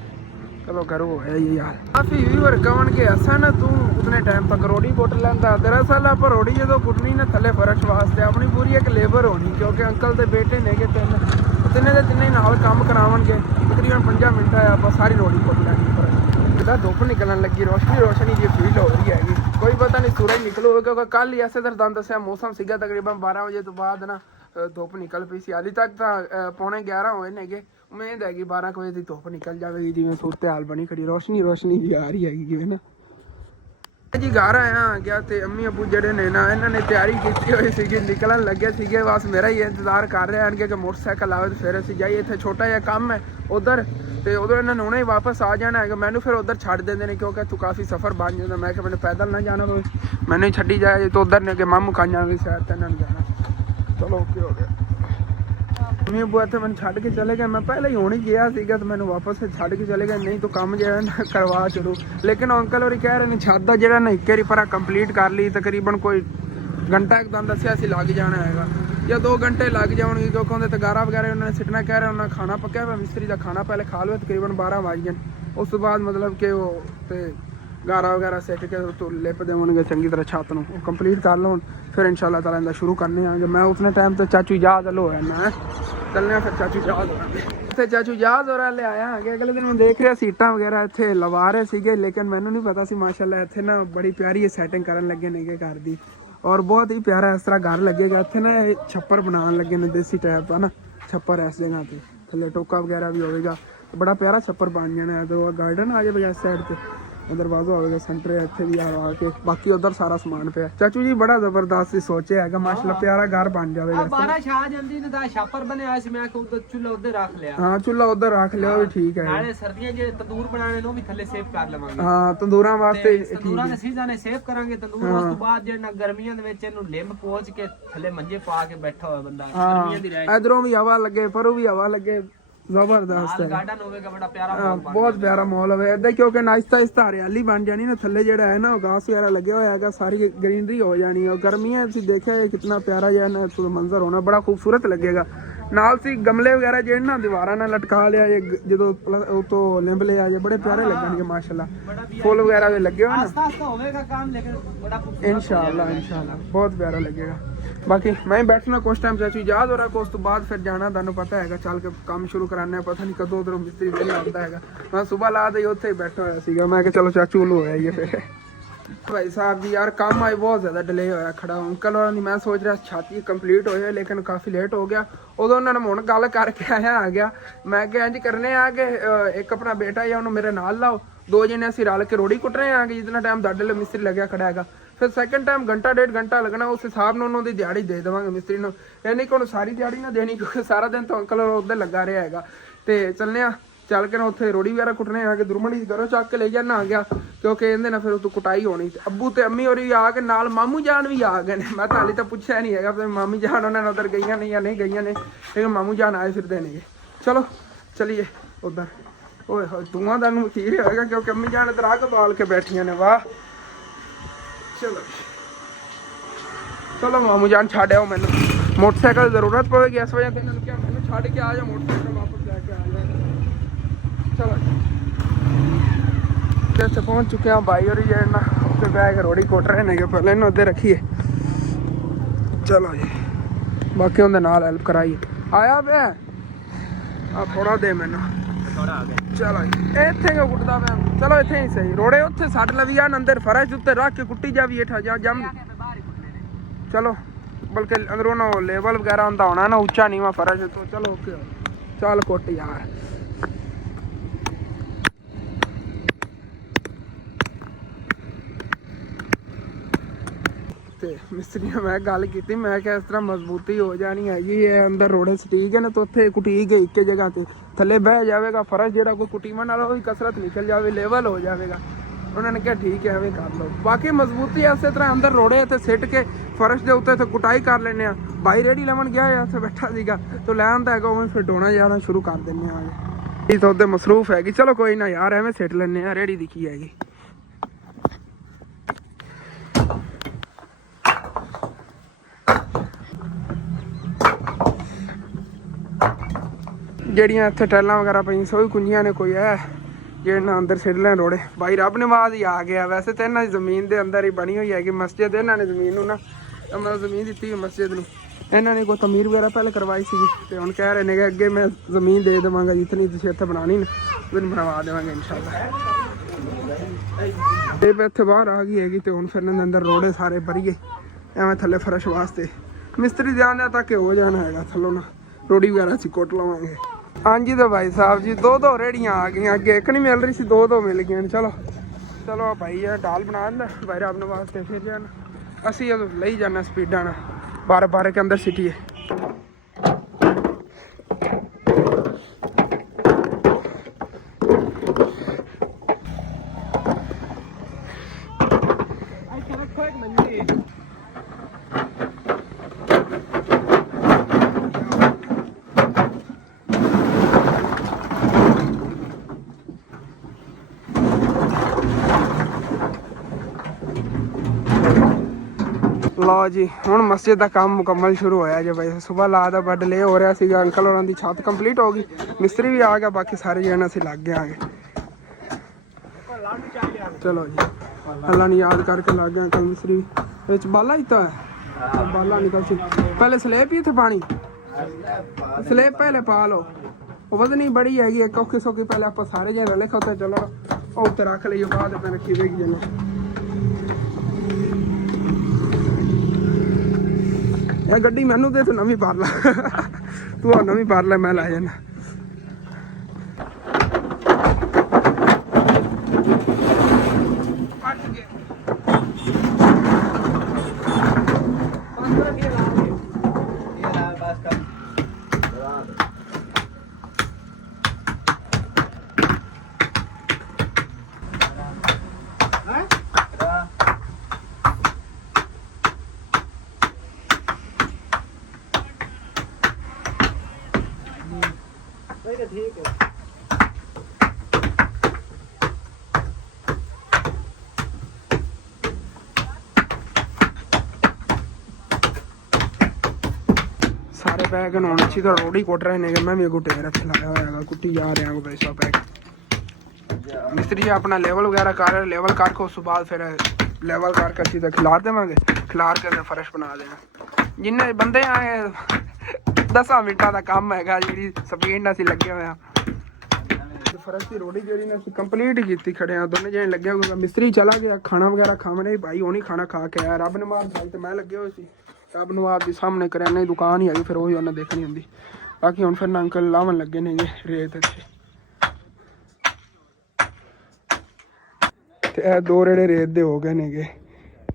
चलो घरों है ये यार। काफ़ी व्यूअर कवन के हसा ना तू उतने टाइम तक रोटी कुट लेंदा। दरअसल आप रोटी जो कुटनी ना थले फर्श वास्ते अपनी पूरी एक लेबर होनी, क्योंकि अंकल के बेटे ने तिन्ने के तिन्ने नाल काम करावणगे। तकरीबन 5 मिनट आप सारी रोटी कुट लैनी फर्श। जिदा धुप निकलन लगी, रोशनी जी फील हो रही है, कोई पता नहीं सूरज निकलो, क्योंकि कल ही ऐसे दर दसिया मौसम सीगा तकरीबन 12 बजे तो बाद ना धुप निकल पई सी। हाली तक तो 11:15 ਹੋਏ ਨੇਗੇ। ਉਮੀਦ ਹੈਗੀ 12 ਵਜੇ ਦੀ ਧੁੱਪ ਨਿਕਲ ਜਾਵੇਗੀ, ਜਿਵੇਂ ਸੂਰਤ ਹਾਲ ਬਣੀ ਖੜੀ, ਰੋਸ਼ਨੀ ਜੀ ਆ ਰਹੀ ਹੈਗੀ ਕਿਵੇਂ ਨਾ। ਜੀ ਘਰ ਆਇਆ ਗਿਆ ਤੇ ਅੰਮੀ ਅਬੂ ਜਿਹੜੇ ਨੇ ਨਾ ਇਹਨਾਂ ਨੇ ਤਿਆਰੀ ਕੀਤੀ ਹੋਈ ਸੀਗੀ, ਨਿਕਲਣ ਲੱਗੇ ਸੀਗੇ। ਬਸ ਮੇਰਾ ਹੀ ਇੰਤਜ਼ਾਰ ਕਰ ਰਹੇ ਆਣਗੇ ਕਿ ਮੋਟਰਸਾਈਕਲ ਆਵੇ ਤੇ ਫਿਰ ਅਸੀਂ ਜਾਈਏ। ਇੱਥੇ ਛੋਟਾ ਜਿਹਾ ਕੰਮ ਹੈ ਉਧਰ, ਤੇ ਉਧਰ ਇਹਨਾਂ ਨੇ ਹੁਣੇ ਹੀ ਵਾਪਸ ਆ ਜਾਣਾ ਹੈਗਾ। ਮੈਨੂੰ ਫਿਰ ਉਧਰ ਛੱਡ ਦਿੰਦੇ ਨੇ, ਕਿਉਂਕਿ ਇੱਥੋਂ ਕਾਫੀ ਸਫ਼ਰ ਬਣ ਜਾਂਦਾ। ਮੈਂ ਕਿਹਾ ਮੈਨੂੰ ਪੈਦਲ ਨਾ ਜਾਣਾ ਪਵੇ, ਮੈਨੂੰ ਹੀ ਛੱਡੀ ਜਾਏ ਤੇ ਉਧਰ ਨੇ ਕਿ ਮਾਮੂ ਖਾਂਜਾਂ ਵਾਲੀ ਸਾਈਡ ਤੇ ਇਹਨਾਂ ਨੂੰ ਜਾਣਾ। ਚਲੋ ਓਕੇ ਹੋ ਗਿਆ। ਮੰਮੀ ਅਬੂ ਇੱਥੇ ਮੈਨੂੰ ਛੱਡ ਕੇ ਚਲੇ ਗਏ। ਮੈਂ ਪਹਿਲਾਂ ਹੀ ਹੁਣ ਹੀ ਗਿਆ ਸੀਗਾ ਤੇ ਮੈਨੂੰ ਵਾਪਸ ਛੱਡ ਕੇ ਚਲੇ ਗਏ। ਨਹੀਂ ਤੂੰ ਕੰਮ ਜਿਹੜਾ ਨਾ ਕਰਵਾ ਸ਼ੁਰੂ, ਲੇਕਿਨ ਅੰਕਲ ਹੋਰੀ ਕਹਿ ਰਹੇ ਨੇ ਛੱਤ ਦਾ ਜਿਹੜਾ ਨਾ ਇੱਕ ਵਾਰੀ ਪਰਾ ਕੰਪਲੀਟ ਕਰ ਲਈ, ਤਕਰੀਬਨ ਕੋਈ ਘੰਟਾ ਇੱਕਦਮ ਦੱਸਿਆ ਸੀ ਲੱਗ ਜਾਣਾ ਹੈਗਾ ਜਾਂ 2 ਘੰਟੇ ਲੱਗ ਜਾਣਗੇ, ਕਿਉਂਕਿ ਉਹਦੇ ਤੇ ਗਾਰਾ ਵਗੈਰਾ ਉਹਨਾਂ ਨੇ ਸਿੱਟਣਾ ਕਹਿ ਰਹੇ। ਉਹਨਾਂ ਖਾਣਾ ਪੱਕਿਆ ਹੋਇਆ ਮਿਸਤਰੀ ਦਾ ਖਾਣਾ ਪਹਿਲੇ ਖਾ ਲਓ, ਤਕਰੀਬਨ 12 ਵਜ ਗਏ। ਉਸ ਤੋਂ ਬਾਅਦ ਮਤਲਬ ਕਿ ਉਹ ਤੇ ਗਾਰਾ ਵਗੈਰਾ ਸਿੱਟ ਕੇ ਤੋਂ ਲਿਪ ਦੇਵਣਗੇ ਚੰਗੀ ਤਰ੍ਹਾਂ ਛੱਤ ਨੂੰ, ਉਹ ਕੰਪਲੀਟ ਕਰ ਲਓ। ਫਿਰ ਇਨਸ਼ਾਅੱਲਾ ਤਾਲਾ ਇਹਦਾ ਸ਼ੁਰੂ ਕਰਨੇ ਆਂਗੇ। ਮੈਂ ਉਤਨੇ ਟਾਈਮ ਤੇ ਚਾਚੂ ਯਾਦ ਲੋ ਹੈ ਨਾ ਚੱਲਣੇ, ਫਿਰ ਚਾਚੂ ਯਾਦ ਇੱਥੇ ਚਾਚੂ ਯਾਦ ਹੋ ਰਿਹਾ ਲੈ ਆਇਆ ਹੈਗੇ। ਅਗਲੇ ਦਿਨ ਮੈਂ ਦੇਖ ਰਿਹਾ ਸੀਟਾਂ ਵਗੈਰਾ ਇੱਥੇ ਲਵਾ ਰਹੇ ਸੀਗੇ, ਲੇਕਿਨ ਮੈਨੂੰ ਨਹੀਂ ਪਤਾ ਸੀ ਮਾਸ਼ਾਅੱਲਾ ਇੱਥੇ ਨਾ ਬੜੀ ਪਿਆਰੀ ਸੈਟਿੰਗ ਕਰਨ ਲੱਗੇ ਨੇਗੇ ਘਰ ਦੀ, ਔਰ ਬਹੁਤ ਹੀ ਪਿਆਰਾ ਇਸ ਤਰ੍ਹਾਂ ਘਰ ਲੱਗੇਗਾ। ਇੱਥੇ ਨਾ ਇਹ ਛੱਪਰ ਬਣਾਉਣ ਲੱਗੇ ਨੇ ਦੇਸੀ ਟਾਈਪ ਦਾ ਨਾ ਛੱਪਰ, ਇਸ ਜਗ੍ਹਾ ਤੇ ਥੱਲੇ ਟੋਕਾ ਵਗੈਰਾ ਵੀ ਹੋਵੇਗਾ, ਬੜਾ ਪਿਆਰਾ ਛੱਪਰ ਬਣ ਜਾਣਾ। तो गार्डन आ जाएगा इस साइड पे, ਦਰਵਾਜ਼ਾ ਹੋਵੇਗਾ ਸੈਂਟਰ ਇੱਥੇ ਵੀ ਆ ਕੇ ਬਾਕੀ ਉਧਰ ਸਾਰਾ ਸਮਾਨ ਪਿਆ। ਚਾਚੂ ਜੀ ਬੜਾ ਜ਼ਬਰਦਸਤ ਹੀ ਸੋਚਿਆ ਹੈਗਾ ਮਾਸ਼ਾਅੱਲਾ ਪਿਆਰਾ ਘਰ ਬਣ ਜਾਵੇਗਾ। 12 ਛਾ ਜਾਂਦੀ ਨੇ ਦਾ ਛਾਪਰ ਬਣਿਆ ਸੀ, ਮੈਂ ਕਿ ਉਧਰ ਚੁੱਲ੍ਹਾ ਉਧਰ ਰੱਖ ਲਿਆ। ਹਾਂ ਚੁੱਲ੍ਹਾ ਉਧਰ ਰੱਖ ਲਿਆ ਉਹ ਵੀ ਠੀਕ ਹੈ। ਨਾਲੇ ਸਰਦੀਆਂ ਜਿਹੜੇ ਤੰਦੂਰ ਬਣਾਣੇ ਨੂੰ ਵੀ ਥੱਲੇ ਸੇਵ ਕਰ ਲਵਾਂਗੇ। ਹਾਂ ਤੰਦੂਰਾਂ ਵਾਸਤੇ ਤੰਦੂਰਾਂ ਦੇ ਸੀਜ਼ਨ ਸੇਵ ਕਰਾਂਗੇ ਤੰਦੂਰ। ਉਸ ਤੋਂ ਬਾਅਦ ਜਿਹੜਾ ਗਰਮੀਆਂ ਦੇ ਵਿੱਚ ਇਹਨੂੰ ਲਿੰਬ ਪੋਚ ਕੇ ਥੱਲੇ ਮੰਜੇ ਪਾ ਕੇ ਬੈਠਾ ਹੋਇਆ ਬੰਦਾ ਗਰਮੀਆਂ ਦੀ ਰਹਿ ਇਧਰੋਂ ਵੀ ਹਵਾ ਲੱਗੇ ਪਰੋਂ ਵੀ ਹਵਾ ਲੱਗੇ ਜ਼ਬਰਦਸਤ ਹੈ। ਗਾਰਡਨ ਹੋਵੇਗਾ ਬੜਾ ਪਿਆਰਾ ਮਾਹੌਲ ਬਣ ਬਹੁਤ ਪਿਆਰਾ ਮਾਹੌਲ ਹੋਵੇ ਏਦਾਂ ਕਿਉਂਕਿ ਨਾਇਸਤਾ ਹਰਿਆਲੀ ਬਣ ਜਾਣੀ ਨਾ ਥੱਲੇ ਜਿਹੜਾ ਹੈ ਨਾ ਉਹ ਘਾਸ ਵਗੈਰਾ ਲੱਗਿਆ ਹੋਇਆ ਹੈਗਾ ਸਾਰੀ ਗ੍ਰੀਨਰੀ ਹੋ ਜਾਣੀ। ਔਰ ਗਰਮੀਆਂ ਤੁਸੀਂ ਦੇਖਿਆ ਕਿੰਨਾ ਪਿਆਰਾ ਜਿਹਾ ਨਾ ਮੰਜ਼ਰ ਹੋਣਾ ਬੜਾ ਖੂਬਸੂਰਤ ਲੱਗੇਗਾ। ਨਾਲ ਸੀ ਗਮਲੇ ਵਗੈਰਾ ਜਿਹੜੇ ਨਾ ਦੀਵਾਰਾਂ ਨਾਲ ਲਟਕਾ ਲਿਆ ਜੇ ਜਦੋਂ ਉਹ ਤੋਂ ਲਿੰਬ ਲਿਆ ਜੇ ਬੜੇ ਪਿਆਰੇ ਲੱਗਣਗੇ ਮਾਸ਼ਾਅੱਲਾ। ਫੁੱਲ ਵਗੈਰਾ ਵੀ ਲੱਗੇ ਹੋਣ ਆਸਤਾ ਆਸਤਾ ਹੋਵੇਗਾ ਕੰਮ ਲੇਕਿਨ ਬੜਾ ਖੂਬਸੂਰਤ ਇਨਸ਼ਾਅੱਲਾ ਬਹੁਤ ਪਿਆਰਾ ਲੱਗੇਗਾ। ਬਾਕੀ ਮੈਂ ਬੈਠਣਾ ਕੁਛ ਟਾਈਮ ਚਾਚੂ ਯਾਦ ਹੋ ਰਿਹਾ ਉਸ ਤੋਂ ਬਾਅਦ ਫਿਰ ਜਾਣਾ ਤੁਹਾਨੂੰ ਪਤਾ ਹੈਗਾ ਚੱਲ ਕੇ ਕੰਮ ਸ਼ੁਰੂ ਕਰਾਣਾ ਪਤਾ ਨਹੀਂ ਕਦੋਂ ਉਧਰੋਂ ਮਿਸਤਰੀ ਵੇਲੇ ਆਉਂਦਾ ਹੈਗਾ। ਮੈਂ ਸਵੇਰ ਲਾ ਦੇ ਉੱਥੇ ਹੀ ਬੈਠਾ ਹੋਇਆ ਸੀਗਾ ਮੈਂ ਕਿਹਾ ਚਲੋ ਚਾਚੂ ਨੂੰ ਹੋਇਆ ਹੀ ਫਿਰ। ਭਾਈ ਸਾਹਿਬ ਜੀ ਯਾਰ ਕੰਮ ਆਏ ਬਹੁਤ ਜ਼ਿਆਦਾ ਡਿਲੇ ਹੋਇਆ ਖੜਾ ਅੰਕਲ ਹੋਰਾਂ ਦੀ। ਮੈਂ ਸੋਚ ਰਿਹਾ ਛਾਤੀ ਕੰਪਲੀਟ ਹੋਏ ਲੇਕਿਨ ਕਾਫੀ ਲੇਟ ਹੋ ਗਿਆ। ਉਦੋਂ ਉਹਨਾਂ ਨੇ ਹੁਣ ਗੱਲ ਕਰਕੇ ਆ ਗਿਆ। ਮੈਂ ਕਿਹਾ ਇੰਜ ਕਰਨੇ ਆ ਕਿ ਇੱਕ ਆਪਣਾ ਬੇਟਾ ਜਾਂ ਉਹਨੂੰ ਮੇਰੇ ਨਾਲ ਲਾਓ, 2 ਜਣੇ ਅਸੀਂ ਰਲ ਕੇ ਰੋੜੀ ਕੁੱਟ ਰਹੇ ਆ ਕਿ ਜਿਤਨਾ ਟਾਈਮ ਤੁਹਾਡੇ ਮਿਸਤਰੀ ਲੱਗਿਆ ਖੜਾ ਹੈਗਾ। ਫਿਰ ਸੈਕਿੰਡ ਟਾਈਮ ਘੰਟਾ 1.5 ਘੰਟਾ ਲੱਗਣਾ ਉਸ ਹਿਸਾਬ ਨਾਲ ਉਹਨਾਂ ਦੀ ਦਿਹਾੜੀ ਦੇ ਦੇਵਾਂਗੇ ਮਿਸਤਰੀ ਨੂੰ। ਇਹ ਨਹੀਂ ਕਿ ਉਹਨੂੰ ਸਾਰੀ ਦਿਹਾੜੀ ਨਾ ਦੇਣੀ ਕਿਉਂਕਿ ਸਾਰਾ ਦਿਨ ਤਾਂ ਅੰਕਲ ਉੱਧਰ ਲੱਗਾ ਰਿਹਾ ਹੈਗਾ। ਤੇ ਚੱਲਨੇ ਆ ਚੱਲ ਕੇ ਨਾ ਉੱਥੇ ਰੋੜੀ ਵਗੈਰਾ ਕੁੱਟਣੇ ਆ ਕੇ ਦੁਰਮਣੀ ਘਰੋਂ ਚੱਕ ਕੇ ਲੈ ਜਾਣਾ ਆ ਗਿਆ ਕਿਉਂਕਿ ਇਹਦੇ ਨਾਲ ਫਿਰ ਉਹ ਤੋਂ ਕੁਟਾਈ ਹੋਣੀ। ਅੱਬੂ ਤੇ ਅੰਮੀ ਹੋਰੀ ਆ ਕੇ ਨਾਲ ਮਾਮੂ ਜਾਨ ਵੀ ਆ ਗਏ ਨੇ। ਮੈਂ ਤਾਂ ਹਾਲੇ ਤਾਂ ਪੁੱਛਿਆ ਨਹੀਂ ਹੈਗਾ ਫਿਰ ਮਾਮੀ ਜਾਨ ਉਹਨਾਂ ਨੇ ਉਧਰ ਗਈਆਂ ਨੇ ਜਾਂ ਨਹੀਂ ਗਈਆਂ ਨੇ ਲੇਕਿਨ ਮਾਮੂ ਜਾਨ ਆਏ ਫਿਰਦੇ ਨੇਗੇ। ਚਲੋ ਚਲੀਏ ਉੱਧਰ। ਓਏ ਹੋਏ ਧੂਆਂ ਦਾ ਨੂੰ ਵਖੀਰ ਹੋਏਗਾ ਕਿਉਂਕਿ ਅੰਮੀ ਜਾਨ ਇਧਰ ਅੱਗ ਬਾਲ ਕੇ ਬੈਠੀਆਂ ਨੇ। ਵਾਹ ਚਲੋ ਚਲੋ ਮਾਮੂ ਜਾਨ ਛੱਡ ਆਓ ਮੈਨੂੰ ਮੋਟਰਸਾਈਕਲ ਦੀ ਜ਼ਰੂਰਤ ਪਵੇਗੀ ਇਸ ਵਜ੍ਹਾ ਤੇ ਇਹਨਾਂ ਨੂੰ ਕਿਹਾ ਮੈਨੂੰ ਛੱਡ ਕੇ ਆ ਜਾ ਮੋਟਰਸਾਈਕਲ ਵਾਪਸ ਲੈ ਕੇ ਆ ਜਾ। ਚਲੋ ਤੇ ਪਹੁੰਚ ਚੁੱਕੇ ਹਾਂ ਬਾਈ ਹੋਰੀ ਜਿਹੜੇ ਨਾ ਉੱਥੇ ਬਹਿ ਕੇ ਰੋੜੀ ਕੁੱਟ ਰਹੇ ਨੇਗੇ। ਪਹਿਲਾਂ ਇਹਨੂੰ ਉੱਧਰ ਰੱਖੀਏ। ਚਲੋ ਜੀ ਬਾਕੀ ਉਹਦੇ ਨਾਲ ਹੈਲਪ ਕਰਾਈਏ। ਆਇਆ ਪਿਆ ਆ ਥੋੜਾ ਦੇ ਮੈਨੂੰ ਥੋੜਾ ਆ ਗਿਆ। ਚਲੋ ਜੀ ਇੱਥੇ ਕਿਉਂ ਕੁੱਟਦਾ ਪਿਆ? ਚਲੋ ਇੱਥੇ ਹੀ ਸਹੀ ਰੋੜੇ ਉੱਥੇ ਸੱਟ ਲਵੀ ਜਾਣ ਅੰਦਰ ਫਰਸ਼ ਉੱਤੇ ਰੱਖ ਕੇ ਕੁੱਟੀ ਜਾਵੀ ਹੇਠਾਂ ਜਾਂ ਜੰਮ। ਚਲੋ ਬਲਕਿ ਅੰਦਰੋਂ ਨਾ ਲੈਵਲ ਵਗੈਰਾ ਹੁੰਦਾ ਹੋਣਾ ਨਾ ਉੱਚਾ ਨੀਵਾਂ ਫਰਸ਼ ਤੋਂ। ਚਲੋ ਓਕੇ ਚੱਲ ਕੁੱਟ ਯਾਰ। ਤੇ ਮਿਸਤਰੀ ਨਾਲ ਮੈਂ ਗੱਲ ਕੀਤੀ ਮੈਂ ਕਿਹਾ ਇਸ ਤਰ੍ਹਾਂ ਮਜ਼ਬੂਤੀ ਹੋ ਜਾਣੀ ਹੈਗੀ ਇਹ ਅੰਦਰ ਰੋੜੇ ਸਟੀਕ ਹੈ ਨਾ ਤਾਂ ਉੱਥੇ ਕੁਟੀ ਗਈ ਇੱਕ ਜਗ੍ਹਾ ਤੇ ਥੱਲੇ ਬਹਿ ਜਾਵੇਗਾ ਫਰਸ਼ ਜਿਹੜਾ ਕੋਈ ਕੁਟੀਵਨ ਵਾਲਾ ਉਹ ਵੀ ਕਸਰਤ ਨਿਕਲ ਜਾਵੇ ਲੈਵਲ ਹੋ ਜਾਵੇਗਾ। ਉਹਨਾਂ ਨੇ ਕਿਹਾ ਠੀਕ ਹੈ ਐਵੇਂ ਕਰ ਲਓ। ਬਾਕੀ ਮਜ਼ਬੂਤੀ ਇਸੇ ਤਰ੍ਹਾਂ ਅੰਦਰ ਰੋੜੇ ਤੇ ਸਿੱਟ ਕੇ ਫਰਸ਼ ਦੇ ਉੱਤੇ ਤੇ ਕੁਟਾਈ ਕਰ ਲੈਂਦੇ ਆ। ਬਾਈ ਰੇੜੀ ਲੈਵਣ ਗਿਆ ਹੋਇਆ ਉੱਥੇ ਬੈਠਾ ਸੀਗਾ ਤੇ ਲੈ ਆਉਂਦਾ ਹੈਗਾ ਉਵੇਂ ਫਿਰ ਡੋਣਾ ਜਾਣਾ ਸ਼ੁਰੂ ਕਰ ਦਿੰਦੇ ਆ। ਇਹ ਤਾਂ ਉਹਦੇ ਮਸਰੂਫ ਹੈਗੀ। ਚਲੋ ਕੋਈ ਨਾ ਯਾਰ ਐਵੇਂ ਸਿੱਟ ਲੈਂਦੇ ਆ ਰੇੜੀ ਦੀ ਕੀ ਹੈਗੀ। ਜਿਹੜੀਆਂ ਇੱਥੇ ਟੈਲਾਂ ਵਗੈਰਾ ਪਈਆਂ ਸੋ ਵੀ ਕੁੰਜੀਆਂ ਨੇ ਕੋਈ ਹੈ ਜਿਹੜੇ ਨਾ ਅੰਦਰ ਸਿੱਟ ਲੈਣ ਰੋੜੇ। ਬਾਈ ਰੱਬ ਨਵਾਜ਼ ਹੀ ਆ ਗਿਆ। ਵੈਸੇ ਤਾਂ ਇਹਨਾਂ ਦੀ ਜ਼ਮੀਨ ਦੇ ਅੰਦਰ ਹੀ ਬਣੀ ਹੋਈ ਹੈਗੀ ਮਸਜਿਦ। ਇਹਨਾਂ ਨੇ ਜ਼ਮੀਨ ਨੂੰ ਨਾ ਮਤਲਬ ਜ਼ਮੀਨ ਦਿੱਤੀ ਹੋਈ ਮਸਜਿਦ ਨੂੰ। ਇਹਨਾਂ ਨੇ ਕੋਈ ਤਮੀਰ ਵਗੈਰਾ ਪਹਿਲੇ ਕਰਵਾਈ ਸੀਗੀ ਤੇ ਹੁਣ ਕਹਿ ਰਹੇ ਨੇ ਕਿ ਅੱਗੇ ਮੈਂ ਜ਼ਮੀਨ ਦੇ ਦੇਵਾਂਗਾ ਜਿਤਨੀ ਤੁਸੀਂ ਇੱਥੇ ਬਣਾਣੀ ਨਾ ਉਹਨੂੰ ਬਣਵਾ ਦੇਵਾਂਗੇ ਇਨਸ਼ਾਅੱਲਾ। ਇਹ ਇੱਥੇ ਬਾਹਰ ਆ ਗਈ ਹੈਗੀ ਤੇ ਹੁਣ ਫਿਰ ਇਹਨਾਂ ਦੇ ਅੰਦਰ ਰੋੜੇ ਸਾਰੇ ਭਰੀਏ ਐਵੇਂ ਥੱਲੇ ਫਰਸ਼ ਵਾਸਤੇ। ਮਿਸਤਰੀ ਧਿਆਨ ਤੱਕ ਹੋ ਜਾਣਾ ਹੈਗਾ ਥੱਲੋਂ ਨਾ ਰੋੜੀ ਵਗੈਰਾ ਅਸੀਂ ਕੁੱਟ ਲਵਾਂਗੇ। ਹਾਂਜੀ ਤਾਂ ਭਾਈ ਸਾਹਿਬ ਜੀ 2 ਰੇੜੀਆਂ ਆ ਗਈਆਂ। ਅੱਗੇ ਇੱਕ ਨਹੀਂ ਮਿਲ ਰਹੀ ਸੀ 2 ਮਿਲ ਗਈਆਂ। ਚਲੋ ਚਲੋ ਭਾਈ ਇਹ ਦਾਲ ਬਣਾ ਦਿੰਦਾ ਭਾਈ ਰੱਬ ਨੂੰ ਵਾਸਤੇ ਫਿਰ ਜਾਣਾ ਅਸੀਂ ਲਈ ਜਾਣਾ ਸਪੀਡਾਂ ਨਾਲ 12 के अंदर सिटी है। ਲਓ ਜੀ ਹੁਣ ਮਸਜਿਦ ਦਾ ਕੰਮ ਮੁਕੰਮਲ ਸ਼ੁਰੂ ਹੋਇਆ ਜੇ ਬਾਈ। ਸਵੇਰ ਲਾ ਦਾ ਬੜਾ ਲੇ ਹੋ ਰਿਹਾ ਸੀਗਾ। ਅੰਕਲ ਹੋਰਾਂ ਦੀ ਛੱਤ ਕੰਪਲੀਟ ਹੋ ਗਈ ਮਿਸਤਰੀ ਵੀ ਆ ਗਿਆ ਬਾਕੀ ਸਾਰੇ ਜਣੇ ਅਸੀਂ ਲੱਗ ਗਏ ਆਗੇ। ਚਲੋ ਜੀ ਅੱਲਾ ਨੂੰ ਯਾਦ ਕਰਕੇ ਲੱਗ ਗਏ ਅੰਕਲ ਮਿਸਤਰੀ ਵਿੱਚ ਬਾਲਾ ਹੀ ਤਾਂ ਹੈ ਬਾਲਾ ਨਿਕਲ ਸੀ ਪਹਿਲੇ ਸਲੇਬ ਹੀ थे पानी ਸਲੇਬ ਪਹਿਲੇ ਪਾ ਲਓ ਉਹ ਵਜ਼ਨੀ ਬੜੀ ਹੈਗੀ ਇੱਕ ਔਖੀ ਸੌਖੀ ਪਹਿਲੇ ਆਪਾਂ ਸਾਰੇ ਜਣੇ ਰਲੇ ਖਾਤੇ ਚਲੋ ਉਹ ਉੱਤੇ ਰੱਖ ਲਈਏ ਬਾਅਦ ਵਿੱਚ ਰੱਖੀ ਵੇਗੀ ਜਨੇ। ਇਹ ਗੱਡੀ ਮੈਨੂੰ ਦੇ ਤੂੰ ਨਵੀਂ ਭਰ ਲੈ ਤੂੰ ਆ ਨਵੀਂ ਭਰ ਲੈ ਮੈਂ ਲੈ ਜਾਣਾ। ਠੀਕ ਹੈ। ਸਾਰੇ ਪੈਕ ਹੁਣ ਅੱਛੀ ਤਰ੍ਹਾਂ ਰੋੜੀ ਕੁੱਟ ਰਹੇ ਨੇ। ਮੈਂ ਵੀ ਅੱਗੋਂ ਢੇਰ ਇੱਥੇ ਲਾਇਆ ਹੋਇਆ ਹੈਗਾ, ਕੁੱਟੀ ਜਾ ਰਿਹਾ ਹਾਂ ਪੈਸਾ ਪੈਕ। ਮਿਸਤਰੀ ਜੀ ਆਪਣਾ ਲੈਵਲ ਵਗੈਰਾ ਕਰ, ਲੈਵਲ ਕਰਕੇ ਉਸ ਤੋਂ ਬਾਅਦ ਫਿਰ ਲੈਵਲ ਕਰਕੇ ਅੱਛੀ ਤਰ੍ਹਾਂ ਖਿਲਾਰ ਦੇਵਾਂਗੇ, ਖਿਲਾਰ ਕੇ ਫਰਸ਼ ਬਣਾ ਦੇਣਾ। ਜਿੰਨੇ ਬੰਦੇ ਆਏ 10 ਮਿੰਟਾਂ ਦਾ ਕੰਮ ਹੈਗਾ, ਜਿਹੜੀ ਸਪੀਡ ਨਾਲ ਅਸੀਂ ਲੱਗੇ ਹੋਏ ਹਾਂ। ਫਰਸ਼ ਦੀ ਰੋੜੀ ਜਿਹੜੀ ਨੇ ਅਸੀਂ ਕੰਪਲੀਟ ਕੀਤੀ ਖੜੇ ਆ, ਦੋਨੇ ਜਣੇ ਲੱਗੇ ਹੋਏ। ਮਿਸਤਰੀ ਚਲਾ ਗਿਆ, ਖਾਣਾ ਵਗੈਰਾ ਖਾਵਣੇ ਭਾਈ ਹੁਣੀ ਖਾਣਾ ਖਾ ਕੇ ਆਇਆ। ਰੱਬ ਨਵਾਜ਼ ਭਾਈ ਤੇ ਮੈਂ ਲੱਗੇ ਹੋਏ ਸੀ। ਰੱਬ ਨਵਾਜ਼ ਦੇ ਸਾਹਮਣੇ ਕਰਿਆਨੇ ਦੀ ਦੁਕਾਨ ਹੀ ਹੈਗੀ, ਫਿਰ ਉਹੀ ਉਹਨੇ ਦੇਖਣੀ ਹੁੰਦੀ। ਬਾਕੀ ਹੁਣ ਫਿਰ ਨਾ ਅੰਕਲ ਲਾਵਣ ਲੱਗੇ ਨੇ ਰੇਤ ਇੱਥੇ, ਤੇ ਇਹ 2 ਰੇੜੇ ਰੇਤ ਦੇ ਹੋ ਗਏ ਨੇਗੇ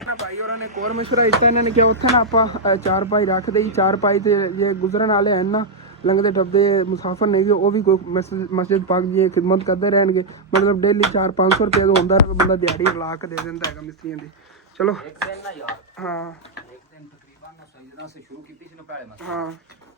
ਨਾ ਭਾਈ। ਉਹਨਾਂ ਨੇ ਕੋਰ ਮਸ਼ਵਰਾ ਦਿੱਤਾ, ਇਹਨਾਂ ਨੇ ਕਿਹਾ ਉੱਥੇ ਨਾ ਆਪਾਂ 4 ਪਾਈ ਰੱਖਦੇ ਹੀ। 4 ਪਾਈ ਤੇ ਜੇ ਗੁਜ਼ਰਨ ਵਾਲੇ ਹਨ ਨਾ, ਲੰਘਦੇ ਟੱਪਦੇ ਮੁਸਾਫਰ ਨਹੀਂ, ਉਹ ਵੀ ਕੋਈ ਮਸਜਿਦ ਪਾਕ ਦੀ ਖਿਦਮਤ ਕਰਦੇ ਰਹਿਣਗੇ। ਮਤਲਬ ਡੇਲੀ 400-500 ਰੁਪਏ ਦਾ ਹੁੰਦਾ, ਬੰਦਾ ਦਿਹਾੜੀ ਲਾ ਕੇ ਦੇ ਦਿੰਦਾ ਹੈਗਾ ਮਿਸਤਰੀਆਂ ਦੀ। ਚਲੋ ਹਾਂ ਸ਼ੁਰੂ ਕੀਤੀ ਸੀ ਨਾ ਪਹਿਲੇ ਮੈਂ, ਹਾਂ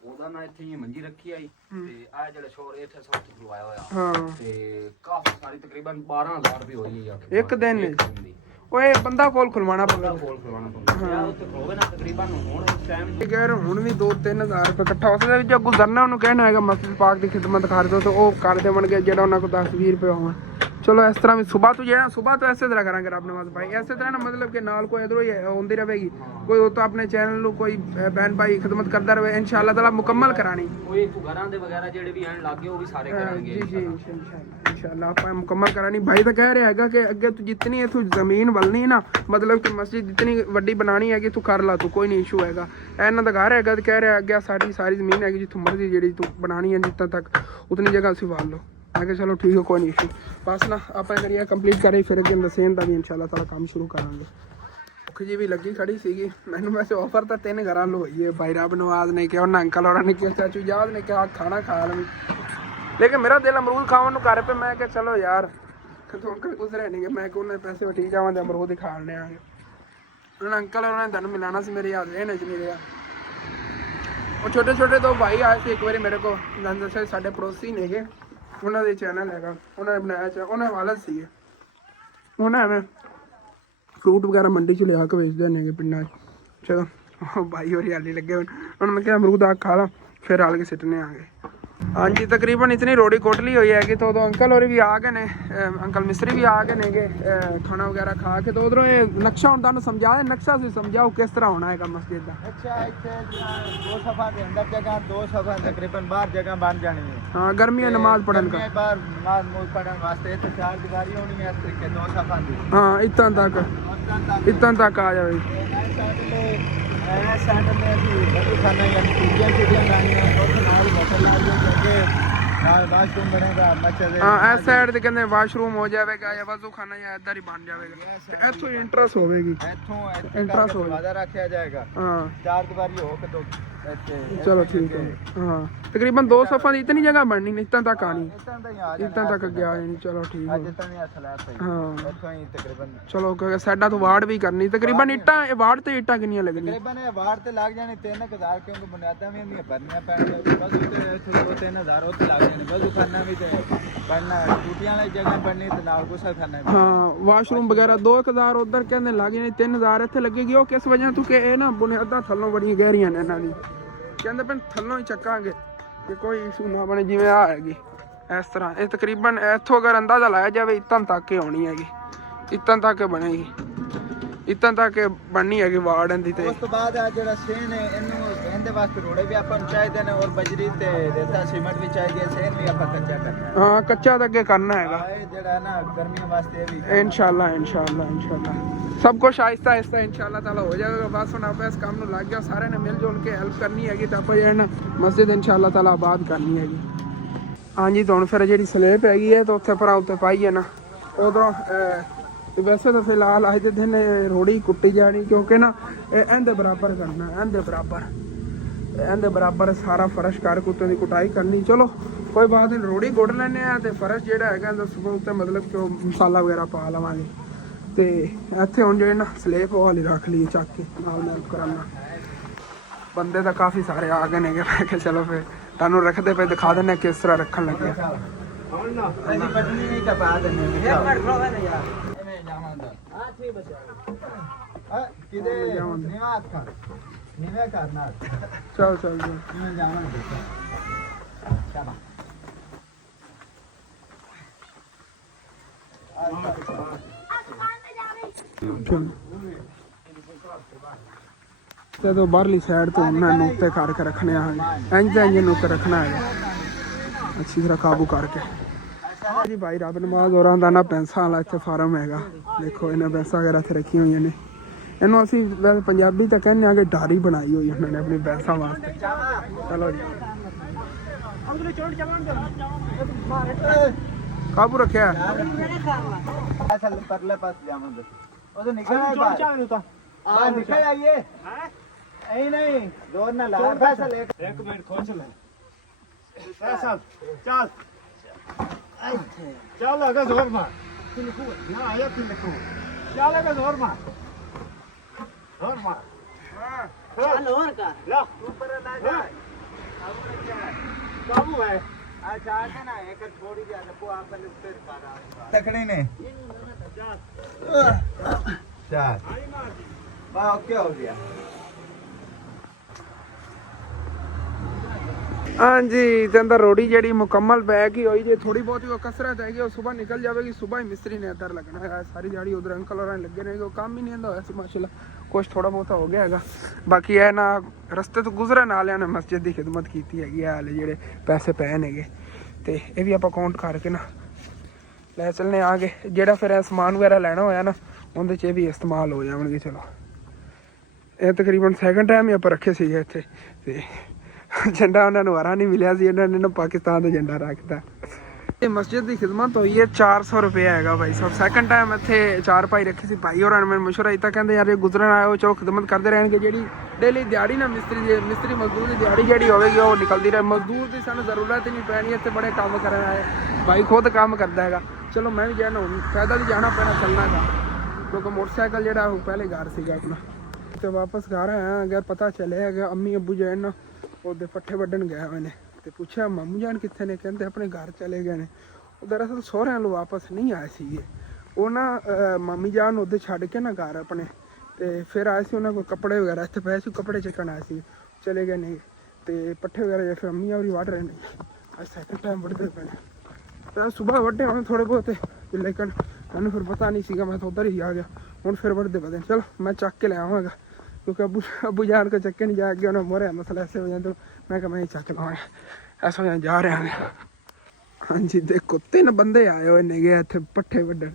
ਉਹਦਾ ਨਾ ਇੱਥੇ ਹੀ ਮੰਜੀ ਰੱਖੀ ਆਈ, ਤੇ ਆ ਜਿਹੜਾ ਸ਼ੋਰ ਇੱਥੇ ਸਭ ਲਵਾਇਆ ਹੋਇਆ, ਹਾਂ ਤੇ ਕਾਫੀ ਸਾਰੀ ਤਕਰੀਬਨ 12000 ਰੁਪਏ ਹੋਈ ਹੈ ਇੱਕ ਦਿਨ ਦੀ। ਓਏ ਬੰਦਾ ਕੋਲ ਖੁਲਵਾਣਾ ਪਊਗਾ, ਕੋਲ ਖਲਵਾਉਣਾ ਪੈਂਦਾ ਉੱਥੇ ਖਲੋਵੇ ਨਾ ਤਕਰੀਬਨ। ਹੁਣ ਇਸ ਟਾਈਮ ਇਹ ਕਹਿ ਰਹੇ ਹੁਣ ਵੀ 2-3000 ਰੁਪਏ ਇਕੱਠਾ ਹੋ ਸਕਦਾ। ਜੇ ਗੁਜ਼ਰਨਾ ਉਹਨੂੰ ਕਹਿਣਾ ਹੈਗਾ ਮਸਜਿਦ ਪਾਕ ਦੀ ਖਿਦਮਤ ਕਰ ਦਿਓ, ਤੇ ਉਹ ਕਰ ਦੇਵਣਗੇ ਜਿਹੜਾ ਉਹਨਾਂ ਕੋਲ 10-20 ਰੁਪਏ ਹੋਣ। ਚਲੋ ਇਸ ਤਰ੍ਹਾਂ ਵੀ ਸੁਬਾਹ ਤੋਂ ਜਿਹੜਾ ਸੁਬਾਹ ਤੋਂ ਇਸੇ ਤਰ੍ਹਾਂ ਕਰਾਂਗੇ ਰੱਬ ਨਵਾਜ਼ ਭਾਈ। ਇਸੇ ਤਰ੍ਹਾਂ ਨਾ ਮਤਲਬ ਕਿ ਨਾਲ ਕੋਈ ਇਧਰੋਂ ਹੀ ਹੁੰਦੀ ਰਹੇਗੀ, ਕੋਈ ਉਹ ਤਾਂ ਆਪਣੇ ਚੈਨਲ ਨੂੰ ਕੋਈ ਬਹਿਨ ਭਾਈ ਖਿਦਮਤ ਕਰਦਾ ਰਹੇ। ਇਨਸ਼ਾਅੱਲਾ ਤਾਲਾ ਮੁਕੰਮਲ ਕਰਾਣੀ। ਕੋਈ ਘਰਾਂ ਦੇ ਵਗੈਰਾ ਜਿਹੜੇ ਵੀ ਆਣ ਲੱਗੇ ਉਹ ਵੀ ਸਾਰੇ ਕਰਾਂਗੇ ਜੀ ਇਨਸ਼ਾਅੱਲਾ ਆਪਾਂ ਮੁਕੰਮਲ ਕਰਾਣੀ। ਭਾਈ ਤਾਂ ਕਹਿ ਰਿਹਾ ਹੈਗਾ ਕਿ ਅੱਗੇ ਤੂੰ ਜਿਤਨੀ ਇਥੋਂ ਜ਼ਮੀਨ ਵਲਣੀ ਨਾ, ਮਤਲਬ ਕਿ ਮਸਜਿਦ ਜਿਤਨੀ ਵੱਡੀ ਬਣਾਣੀ ਹੈਗੀ ਤੂੰ ਕਰ ਲਾ, ਤੂੰ ਕੋਈ ਨਹੀਂ ਇਸ਼ੂ ਹੈਗਾ। ਇਹਨਾਂ ਦਾ ਘਰ ਹੈਗਾ ਤੇ ਕਹਿ ਰਿਹਾ ਅੱਗੇ ਸਾਡੀ ਸਾਰੀ ਜ਼ਮੀਨ ਹੈਗੀ, ਜਿੱਥੋਂ ਮਰਜ਼ੀ ਜਿਹੜੀ ਤੂੰ ਬਣਾਣੀ ਹੈ ਜਿੱਦਾਂ ਤੱਕ ਉਤਨੀ ਜਗ੍ਹਾ ਅਸੀਂ ਵਾਲ ਲਓ। ਮੈਂ ਕਿਹਾ ਚਲੋ ਠੀਕ ਹੈ ਕੋਈ ਨਹੀਂ ਇਸ਼ੂ। ਬਸ ਨਾ ਆਪਾਂ ਕਰੀਏ ਕੰਪਲੀਟ ਕਰੀ, ਫਿਰ ਅੱਗੇ ਲਸੇਨ ਦਾ ਵੀ ਇਨਸ਼ਾਅੱਲਾ ਤਾਲਾ ਕੰਮ ਸ਼ੁਰੂ ਕਰਾਂਗੇ। ਭੁੱਖ ਜੀ ਵੀ ਲੱਗੀ ਖੜੀ ਸੀਗੀ ਮੈਨੂੰ। ਵੈਸੇ ਆਫਰ ਤਾਂ 3 ਘਰਾਂ ਨੂੰ ਹੋਈ ਹੈ। ਭਾਈ ਰੱਬ ਨਵਾਜ਼ ਨੇ ਕਿਹਾ, ਉਹਨਾਂ ਅੰਕਲ ਹੋਰਾਂ ਨੇ ਕਿਹਾ, ਚਾਚੂ ਯਾਦ ਨੇ ਕਿਹਾ ਖਾਣਾ ਖਾ ਲਵੀਂ, ਲੇਕਿਨ ਮੇਰਾ ਦਿਲ ਅਮਰੂਦ ਖਾਣ ਨੂੰ ਕਰ ਪਿਆ। ਮੈਂ ਕਿਹਾ ਚਲੋ ਯਾਰ ਕਿਥੋਂ ਅੰਕਲ ਗੁਜ਼ਰੇ ਨਹੀਂ, ਮੈਂ ਕਿਹਾ ਉਹਨਾਂ ਪੈਸੇ ਵਟੀ ਜਾਵਾਂ ਤੇ ਅਮਰੂਦ ਹੀ ਖਾਣ ਲਿਆਂਗੇ। ਉਹਨਾਂ ਅੰਕਲ ਹੋਰਾਂ ਨੇ ਤੁਹਾਨੂੰ ਮਿਲਾਣਾ ਸੀ, ਮੇਰੇ ਯਾਦ ਰਹਿਣ 'ਚ ਨਹੀਂ ਰਿਹਾ। ਉਹ ਛੋਟੇ 2 ਭਾਈ ਆਏ ਸੀ ਇੱਕ ਵਾਰੀ ਮੇਰੇ ਕੋਲ, ਦੱਸਿਆ ਸਾਡੇ ਪੜੋਸੀ ਨੇਗੇ, ਉਹਨਾਂ ਦੇ ਚੈਨਲ ਹੈਗਾ, ਉਹਨਾਂ ਨੇ ਬਣਾਇਆ, ਉਹਨਾਂ ਵਾਲਦ ਸੀਗੇ। ਉਹਨਾਂ ਐਵੇਂ ਫਰੂਟ ਵਗੈਰਾ ਮੰਡੀ 'ਚ ਲਿਆ ਕੇ ਵੇਚਦੇ ਨੇਗੇ ਪਿੰਡਾਂ 'ਚ। ਚਲੋ ਭਾਈ ਹੋਰੀ ਹਾਲੀ ਲੱਗੇ ਹੋਣ। ਹੁਣ ਮੈਂ ਕਿਹਾ ਅਮਰੂਦ ਆ ਖਾ ਲਾ, ਫਿਰ ਰਲ ਕੇ ਸਿੱਟਨੇ ਆ ਗਏ। ਹਾਂਜੀ ਤਕਰੀਬਨ ਇਤਨੀ ਰੋੜੀ ਕੋਟਲੀ ਹੋਈ ਹੈਗੀ। ਤਾਂ ਉਦੋਂ ਅੰਕਲ ਹੋਰੀ ਵੀ ਆ ਗਏ ਨੇ, ਅੰਕਲ ਮਿਸਤਰੀ ਵੀ ਆ ਗਏ ਨੇਗੇ ਖਾਣਾ ਵਗੈਰਾ ਖਾ ਕੇ। ਤਾਂ ਉਧਰੋਂ ਇਹ ਨਕਸ਼ਾ ਹੁਣ ਤੁਹਾਨੂੰ ਸਮਝਾਇਆ, ਨਕਸ਼ਾ ਸੀ ਸਮਝਾਓ ਕਿਸ ਤਰ੍ਹਾਂ ਹੋਣਾ ਹੈਗਾ ਮਸਜਿਦ ਦਾ। ਅੱਛਾ ਇੱਥੇ 2 ਸਫਾ ਦੇ ਅੰਦਰ ਜਗ੍ਹਾ, 2 ਸਫਾ ਤਕਰੀਬਨ ਬਾਹਰ ਜਗ੍ਹਾ ਬਣ ਜਾਣੀ ਹੈ। ਹਾਂ ਗਰਮੀਆਂ ਨਮਾਜ਼ ਪੜਨ का, ਬਾਹਰ ਨਮਾਜ਼ ਪੜਨ ਵਾਸਤੇ ਇੱਥੇ 4 ਦੀਵਾਰੀ ਹੋਣੀ ਹੈ ਇਸ ਤਰੀਕੇ 2 ਸਫਾ ਦੀ। ਹਾਂ ਇਤਾਂ ਤੱਕ ਆ ਜਾਵੇ। ਸੈਂਟਰ में ਅਸੀਂ ਬੜੀ ਖਾਣਾ ਯਾਨੀ ਚੀਜ਼ਾਂ ਲਾਣੀਆਂ, ਉੱਥੇ ਨਾਲ ਹੋਟਲ ਲਾ ਦਿਓ, ਨਾਲ ਵਾਸ਼ਰੂਮ ਬਣੇਗਾ, ਮਸਜਿਦ ਹਾਂ ਇਸ ਸਾਈਡ ਤੇ ਕਹਿੰਦੇ ਵਾਸ਼ਰੂਮ ਹੋ ਜਾਵੇਗਾ ਜਾਂ ਵਜ਼ੂ ਖਾਨਾ ਜਾਂ ਇੱਧਰ ਹੀ ਬਣ ਜਾਵੇਗਾ, ਤੇ ਇੱਥੋਂ ਇੰਟਰਸ ਹੋਵੇਗੀ, ਇੱਥੋਂ ਇੰਟਰਸ ਹੋਵੇਗਾ। ਦਰਵਾਜ਼ਾ ਰੱਖਿਆ ਜਾਏਗਾ। ਹਾਂ 4 ਦੀਵਾਰੀ ਹੋ ਕੇ ਤੋਂ ਚਲੋ ਠੀਕ ਹੈ। ਹਾਂ ਤਕਰੀਬਨ 2 ਸਫਾ ਦੀ ਇਤਨੀ ਜਗ੍ਹਾ ਬਣਨੀ ਨਹੀਂ, ਇੱਦਾਂ ਤੱਕ ਆਣੀ, ਇਤਾਂ ਤਾਂ ਹੀ ਆ ਜਾਣਾ, ਇੱਦਾਂ ਤੱਕ ਗਿਆ ਨਹੀਂ। ਚਲੋ ਠੀਕ ਅੱਜ ਹੈ। ਤਾਂ ਨਹੀਂ ਅਸਲਾ ਸਹੀ। ਹਾਂ ਇੱਥੋਂ ਹੀ ਤਕਰੀਬਨ ਚਲੋ ਸਾਡਾ ਤੋਂ ਵਾਰਡ ਵੀ ਕਰਨੀ ਤਕਰੀਬਨ ਇੱਟਾਂ, ਇਹ ਵਾਰਡ ਤੇ ਇੱਟਾਂ ਕਿੰਨੀਆਂ ਲੱਗਣੀਆਂ? ਤਕਰੀਬਨ ਇਹ ਵਾਰ ਤੇ ਲੱਗ ਜਾਣੇ 3000, ਕਿਉਂਕਿ ਬੁਨਿਆਦਾਂ ਵੀ ਇੰਨੀਆਂ ਭਰਨੀਆਂ ਪੈਣਗੀਆਂ। ਬਸ ਉੱਤੇ ਇੱਥੇ 2-3000 ਉੱਥੇ ਲੱਗ ਜਾਣੇ। ਬਸ ਖਾਣਾ ਵੀ ਤੇ ਬਣਨਾ, ਟੂਟੀਆਂ ਵਾਲੀ ਜਗ੍ਹਾ ਬਣਨੀ ਤੇ ਨਾਲ ਗੁਸਲ ਖਾਣਾ। ਹਾਂ ਵਾਸ਼ਰੂਮ ਵਗੈਰਾ 2000 ਉਧਰ ਕਹਿੰਦੇ ਲੱਗ ਜਾਣੇ, 3000 ਇੱਥੇ ਲੱਗੇਗੀ। ਉਹ ਕਿਸ ਵਜ੍ਹਾ ਤੋਂ ਕਿ ਇਹ ਨਾ ਬੁਨਿਆਦਾਂ ਥੱਲੋਂ ਬੜੀਆਂ ਗਹਿਰੀਆਂ ਨੇ ਇਹਨਾਂ ਦੀ, ਕਹਿੰਦੇ ਪਏ ਥੱਲੋਂ ਹੀ ਚੱਕਾਂਗੇ ਕਿ ਕੋਈ ਇਸ਼ੂ ਨਾ ਬਣੇ। ਜਿਵੇਂ ਆ ਹੈਗੀ ਇਸ ਤਰ੍ਹਾਂ, ਇਹ ਤਕਰੀਬਨ ਇੱਥੋਂ ਅਗਰ ਅੰਦਾਜ਼ਾ ਲਾਇਆ ਜਾਵੇ ਇੱਤਾਂ ਤੱਕ ਹੀ ਹੋਣੀ ਹੈਗੀ, ਇੱਤਾਂ ਤੱਕ ਬਣੇਗੀ, ਇੱਤਾਂ ਤੱਕ ਬਣਨੀ ਹੈਗੀ ਵਾਰਡ ਇਹਦੀ। ਤੇ ਉਸ ਤੋਂ ਬਾਅਦ ਆ ਜਿਹੜਾ ਸੇਨ ਹੈ, ਇਹਨੂੰ ਇਹਦੇ ਵਾਸਤੇ ਰੋੜੇ ਵੀ ਆਪਾਂ ਨੂੰ ਚਾਹੀਦੇ ਨੇ, ਔਰ ਬਜਰੀ ਤੇ ਰੇਤਾ ਸੀਮੈਂਟ ਵੀ ਚਾਹੀਦੀ ਹੈ। ਸੇਨ ਵੀ ਆਪਾਂ ਕੱਚਾ ਕਰਨਾ ਹੈ। ਹਾਂ ਕੱਚਾ ਤਾਂ ਅੱਗੇ ਕਰਨਾ ਹੈਗਾ ਇਹ ਜਿਹੜਾ ਨਾ ਗਰਮੀਆਂ ਵਾਸਤੇ ਇਹ ਵੀ ਇਨਸ਼ਾਅੱਲਾ ਸਭ ਕੁਛ ਆਹਿਸਤਾ ਆਹਿਸਤਾ ਇਨਸ਼ਾਅੱਲਾ ਤਾਲਾ ਹੋ ਜਾਏਗਾ। ਬਸ ਹੁਣ ਆਪਾਂ ਇਸ ਕੰਮ ਨੂੰ ਲੱਗ ਗਿਆ, ਸਾਰਿਆਂ ਨੇ ਮਿਲ ਜੁਲ ਕੇ ਹੈਲਪ ਕਰਨੀ ਹੈਗੀ, ਤਾਂ ਆਪਾਂ ਜਿਹੜਾ ਨਾ ਮਸਜਿਦ ਇਨਸ਼ਾਅੱਲਾ ਤਾਲਾ ਆਬਾਦ ਕਰਨੀ ਹੈਗੀ। ਹਾਂਜੀ ਤਾਂ ਹੁਣ ਫਿਰ ਜਿਹੜੀ ਸਲੇਬ ਹੈਗੀ ਹੈ ਤਾਂ ਉੱਥੇ ਭਰਾ ਉੱਤੇ ਪਾਈ ਹੈ ਨਾ, ਉਧਰੋਂ ਵੈਸੇ ਤਾਂ ਫਿਲਹਾਲ ਅੱਜ ਦੇ ਦਿਨ ਰੋੜੀ ਕੁੱਟੀ ਜਾਣੀ, ਕਿਉਂਕਿ ਨਾ ਇਹਦੇ ਬਰਾਬਰ ਕਰਨਾ, ਇਹਦੇ ਬਰਾਬਰ ਸਾਰਾ ਫਰਸ਼ ਕਰ ਕੁੱਤੇ ਦੀ ਕੁਟਾਈ ਕਰਨੀ। ਚਲੋ ਕੋਈ ਬਾਤ ਨਹੀਂ, ਰੋੜੀ ਗੁੱਟ ਲੈਂਦੇ ਆ ਤੇ ਫਰਸ਼ ਜਿਹੜਾ ਹੈਗਾ ਇਹਦਾ ਉੱਤੇ ਮਤਲਬ ਕਿ ਉਹ ਮਸਾਲਾ ਵਗੈਰਾ ਪਾ ਲਵਾਂਗੇ। ਤੇ ਇੱਥੇ ਹੁਣ ਜਿਹੜੇ ਨਾ ਸਲੇਬ ਉਹ ਵਾਲੀ ਰੱਖ ਲਈ ਚੱਕ ਕੇ ਨਾਲ ਕਰਾਉਣਾ। ਬੰਦੇ ਤਾਂ ਕਾਫੀ ਸਾਰੇ ਆ ਗਏ ਨੇਗੇ, ਮੈਂ ਕਿਹਾ ਚਲੋ ਫਿਰ ਤੁਹਾਨੂੰ ਰੱਖਦੇ ਪਏ ਦਿਖਾ ਦਿੰਦੇ ਕਿਸ ਤਰ੍ਹਾਂ ਰੱਖਣ ਲੱਗੇ ਆ। ਅਸੀਂ ਪਟਨੀ ਨਹੀਂ ਟਪਾ ਦਿੰਦੇ ਇੱਕ ਮਿੰਟ ਖੜੋ ਨਾ ਯਾਰ ਐਵੇਂ ਜਾਵਾਂਗਾ ਹਾਂ ਠੀਕ ਬਚਾ ਕਿਦੇ ਨਿਵਾਸ ਕਰ ਨਿਵੇਂ ਕਰਨਾ ਚੱਲ ਚੱਲ ਕਿਵੇਂ ਜਾਵਾਂਗੇ ਸ਼ਾਬਾਸ਼ ਤੇ ਤੋਂ ਬਾਹਰਲੀ ਸਾਈਡ ਤੋਂ ਉਹਨਾਂ ਨੂੰ ਉੱਤੇ ਕਰਕੇ ਰੱਖਣੇ ਆ ਇੰਜ ਇੰਜ ਉੱਤੇ ਰੱਖਣਾ ਹੈ ਅੱਛੀ ਤਰ੍ਹਾਂ ਕਾਬੂ ਕਰਕੇ ਜੀ ਭਾਈ ਰੱਬ ਨਮਾਜ਼ ਹੋਰਾਂ ਦਾ ਨਾ ਪੈਂਸਾਂ ਵਾਲਾ ਇੱਥੇ ਫਾਰਮ ਹੈਗਾ ਦੇਖੋ ਇਹਨਾਂ ਪੈਂਸਾਂ ਵਗੈਰਾ ਇੱਥੇ ਰੱਖੀਆਂ ਹੋਈਆਂ ਨੇ ਇਹਨੂੰ ਅਸੀਂ ਵੈਸੇ ਪੰਜਾਬੀ ਤਾਂ ਕਹਿੰਦੇ ਆ ਕਿ ਢਾਰੀ ਬਣਾਈ ਹੋਈ ਉਹਨਾਂ ਨੇ ਆਪਣੀ ਪੈਂਸਾਂ ਵਾਸਤੇ ਚਲੋ ਜੀ ਕਾਬੂ ਰੱਖਿਆ ਅਸਲ ਪਰਲੇ ਪਾਸ ਜਾਵਾਂਗੇ ਉਹ ਤਾਂ ਨਿਕਲ ਆਇਆ ਬਾਹਰ ਆ ਨਿਕਲ ਆਈਏ ਹੈ ਐ ਨਹੀਂ ਜ਼ੋਰ ਨਾ ਲਾ ਫੈਸਲ ਇੱਕ ਮਿੰਟ ਖੋਚ ਲੈ ਫੈਸਲ ਚੱਲ ਚੱਲ ਅਗਾ ਜ਼ੋਰ ਮਾਰ ਕਿਲਕੂ ਨਾ ਆਇਆ ਕਿਲਕੂ ਚੱਲ ਅਗਾ ਜ਼ੋਰ ਮਾਰ ਚੱਲ ਹੋਰ ਕਰ ਲਾ ਉੱਪਰ ਨਾ ਜਾ ਕਾਬੂ ਹੈ अच्छा आके ना एक थोड़ी ज्यादा को आप पहले उस पे पारा तकड़ी ने चार वाह ओके हो गया हाँ जी ते अंदर रोड़ी जेडी मुकम्मल बैग ही हुई जे थोड़ी बहुत वो कसरत हैगी वो सुबह निकल जाएगी सुबह ही मिस्त्री ने इधर लगना है सारी दिहाड़ी उधर अंकल और लगे रहेंगे काम ही नहीं आंदा वैसे माशाल्लाह कुछ थोड़ा बहुत हो गया हैगा बाकी है ना रस्ते तो गुजरन वालियां ने मस्जिद की खिदमत की हैगी हाले जेडे पैसे पै नेगे ते ये भी आप काउंट करके ना लै चलने आगे जेड़ा फिर समान वगैरह लेना होया ना उहदे च भी इस्तेमाल हो जाएंगे चलो ये तकरीबन सैकंड टाइम ही आप रखे सी इत्थे ते झंडा उन्होंने वारा नहीं मिलिया सी इन्होंने ना पाकिस्तान का झंडा रखता ये मस्जिद की खिदमत हुई है 400 रुपये हैगा भाई साहब सैकंड टाइम इत्थे चार भाई रखी सी भाई और मैंने मशवरा इतना कहते यार ये गुजरन आए हो चलो खिदमत करते रहेंगे जी डेली दिहाड़ी ना मिस्त्री मजदूर की दिहाड़ी जी होगी वो निकलती रहे मजदूर की सानू जरूरत ही नहीं पैनी इतने बड़े काम करने आए भाई खुद काम करता है चलो मैं भी जाना हूँ पैदल ही जाना पैना चलना था क्योंकि मोटरसाइकिल जो पहले घर से अपना तो वापस घर आया अगर पता चले अम्मी अबू जो है ना ਉਹਦੇ ਪੱਠੇ ਵੱਢਣ ਗਿਆ ਉਹਨੇ ਤੇ ਪੁੱਛਿਆ ਮਾਮੂ ਜਾਨ ਕਿੱਥੇ ਨੇ ਕਹਿੰਦੇ ਆਪਣੇ ਘਰ ਚਲੇ ਗਏ ਨੇ ਉਹ ਦਰਅਸਲ ਸਹੁਰਿਆਂ ਨੂੰ ਵਾਪਸ ਨਹੀਂ ਆਏ ਸੀਗੇ ਉਹ ਨਾ ਮਾਮੀ ਜਾਨ ਉਹਦੇ ਛੱਡ ਕੇ ਨਾ ਘਰ ਆਪਣੇ ਤੇ ਫਿਰ ਆਏ ਸੀ ਉਹਨਾਂ ਕੋਲ ਕੱਪੜੇ ਵਗੈਰਾ ਇੱਥੇ ਪਏ ਸੀ ਕੱਪੜੇ ਚੱਕਣ ਆਏ ਸੀ ਚਲੇ ਗਏ ਨਹੀਂ ਤੇ ਪੱਠੇ ਵਗੈਰਾ ਜੇ ਫਿਰ ਅੰਮੀ ਹੋਰੀ ਵੱਢ ਰਹੇ ਨੇ ਅੱਜ ਸੈਕਿੰਡ ਟਾਈਮ ਵੱਢਦੇ ਪਏ ਨੇ ਤੇ ਸਵੇਰ ਵੱਢੇ ਹੋਣੇ ਥੋੜੇ ਬਹੁਤ ਲੇਕਿਨ ਮੈਨੂੰ ਫਿਰ ਪਤਾ ਨਹੀਂ ਸੀਗਾ ਮੈਂ ਤਾਂ ਉੱਧਰ ਹੀ ਆ ਗਿਆ ਹੁਣ ਫਿਰ ਵੱਢਦੇ ਪਏ ਚਲੋ ਮੈਂ ਚੱਕ ਕੇ ਲੈ ਆਵਾਂਗਾ क्योंकि अबू जान को चक्के नहीं जाके उन्हें मोरे मसला ऐसे हो जाए तो मैं कहा मैं ही चक लवांगा ऐसा हो जा रहे हैं हाँ जी देखो 3 बंदे आए हुए ने गए इतने पट्ठे वड्डन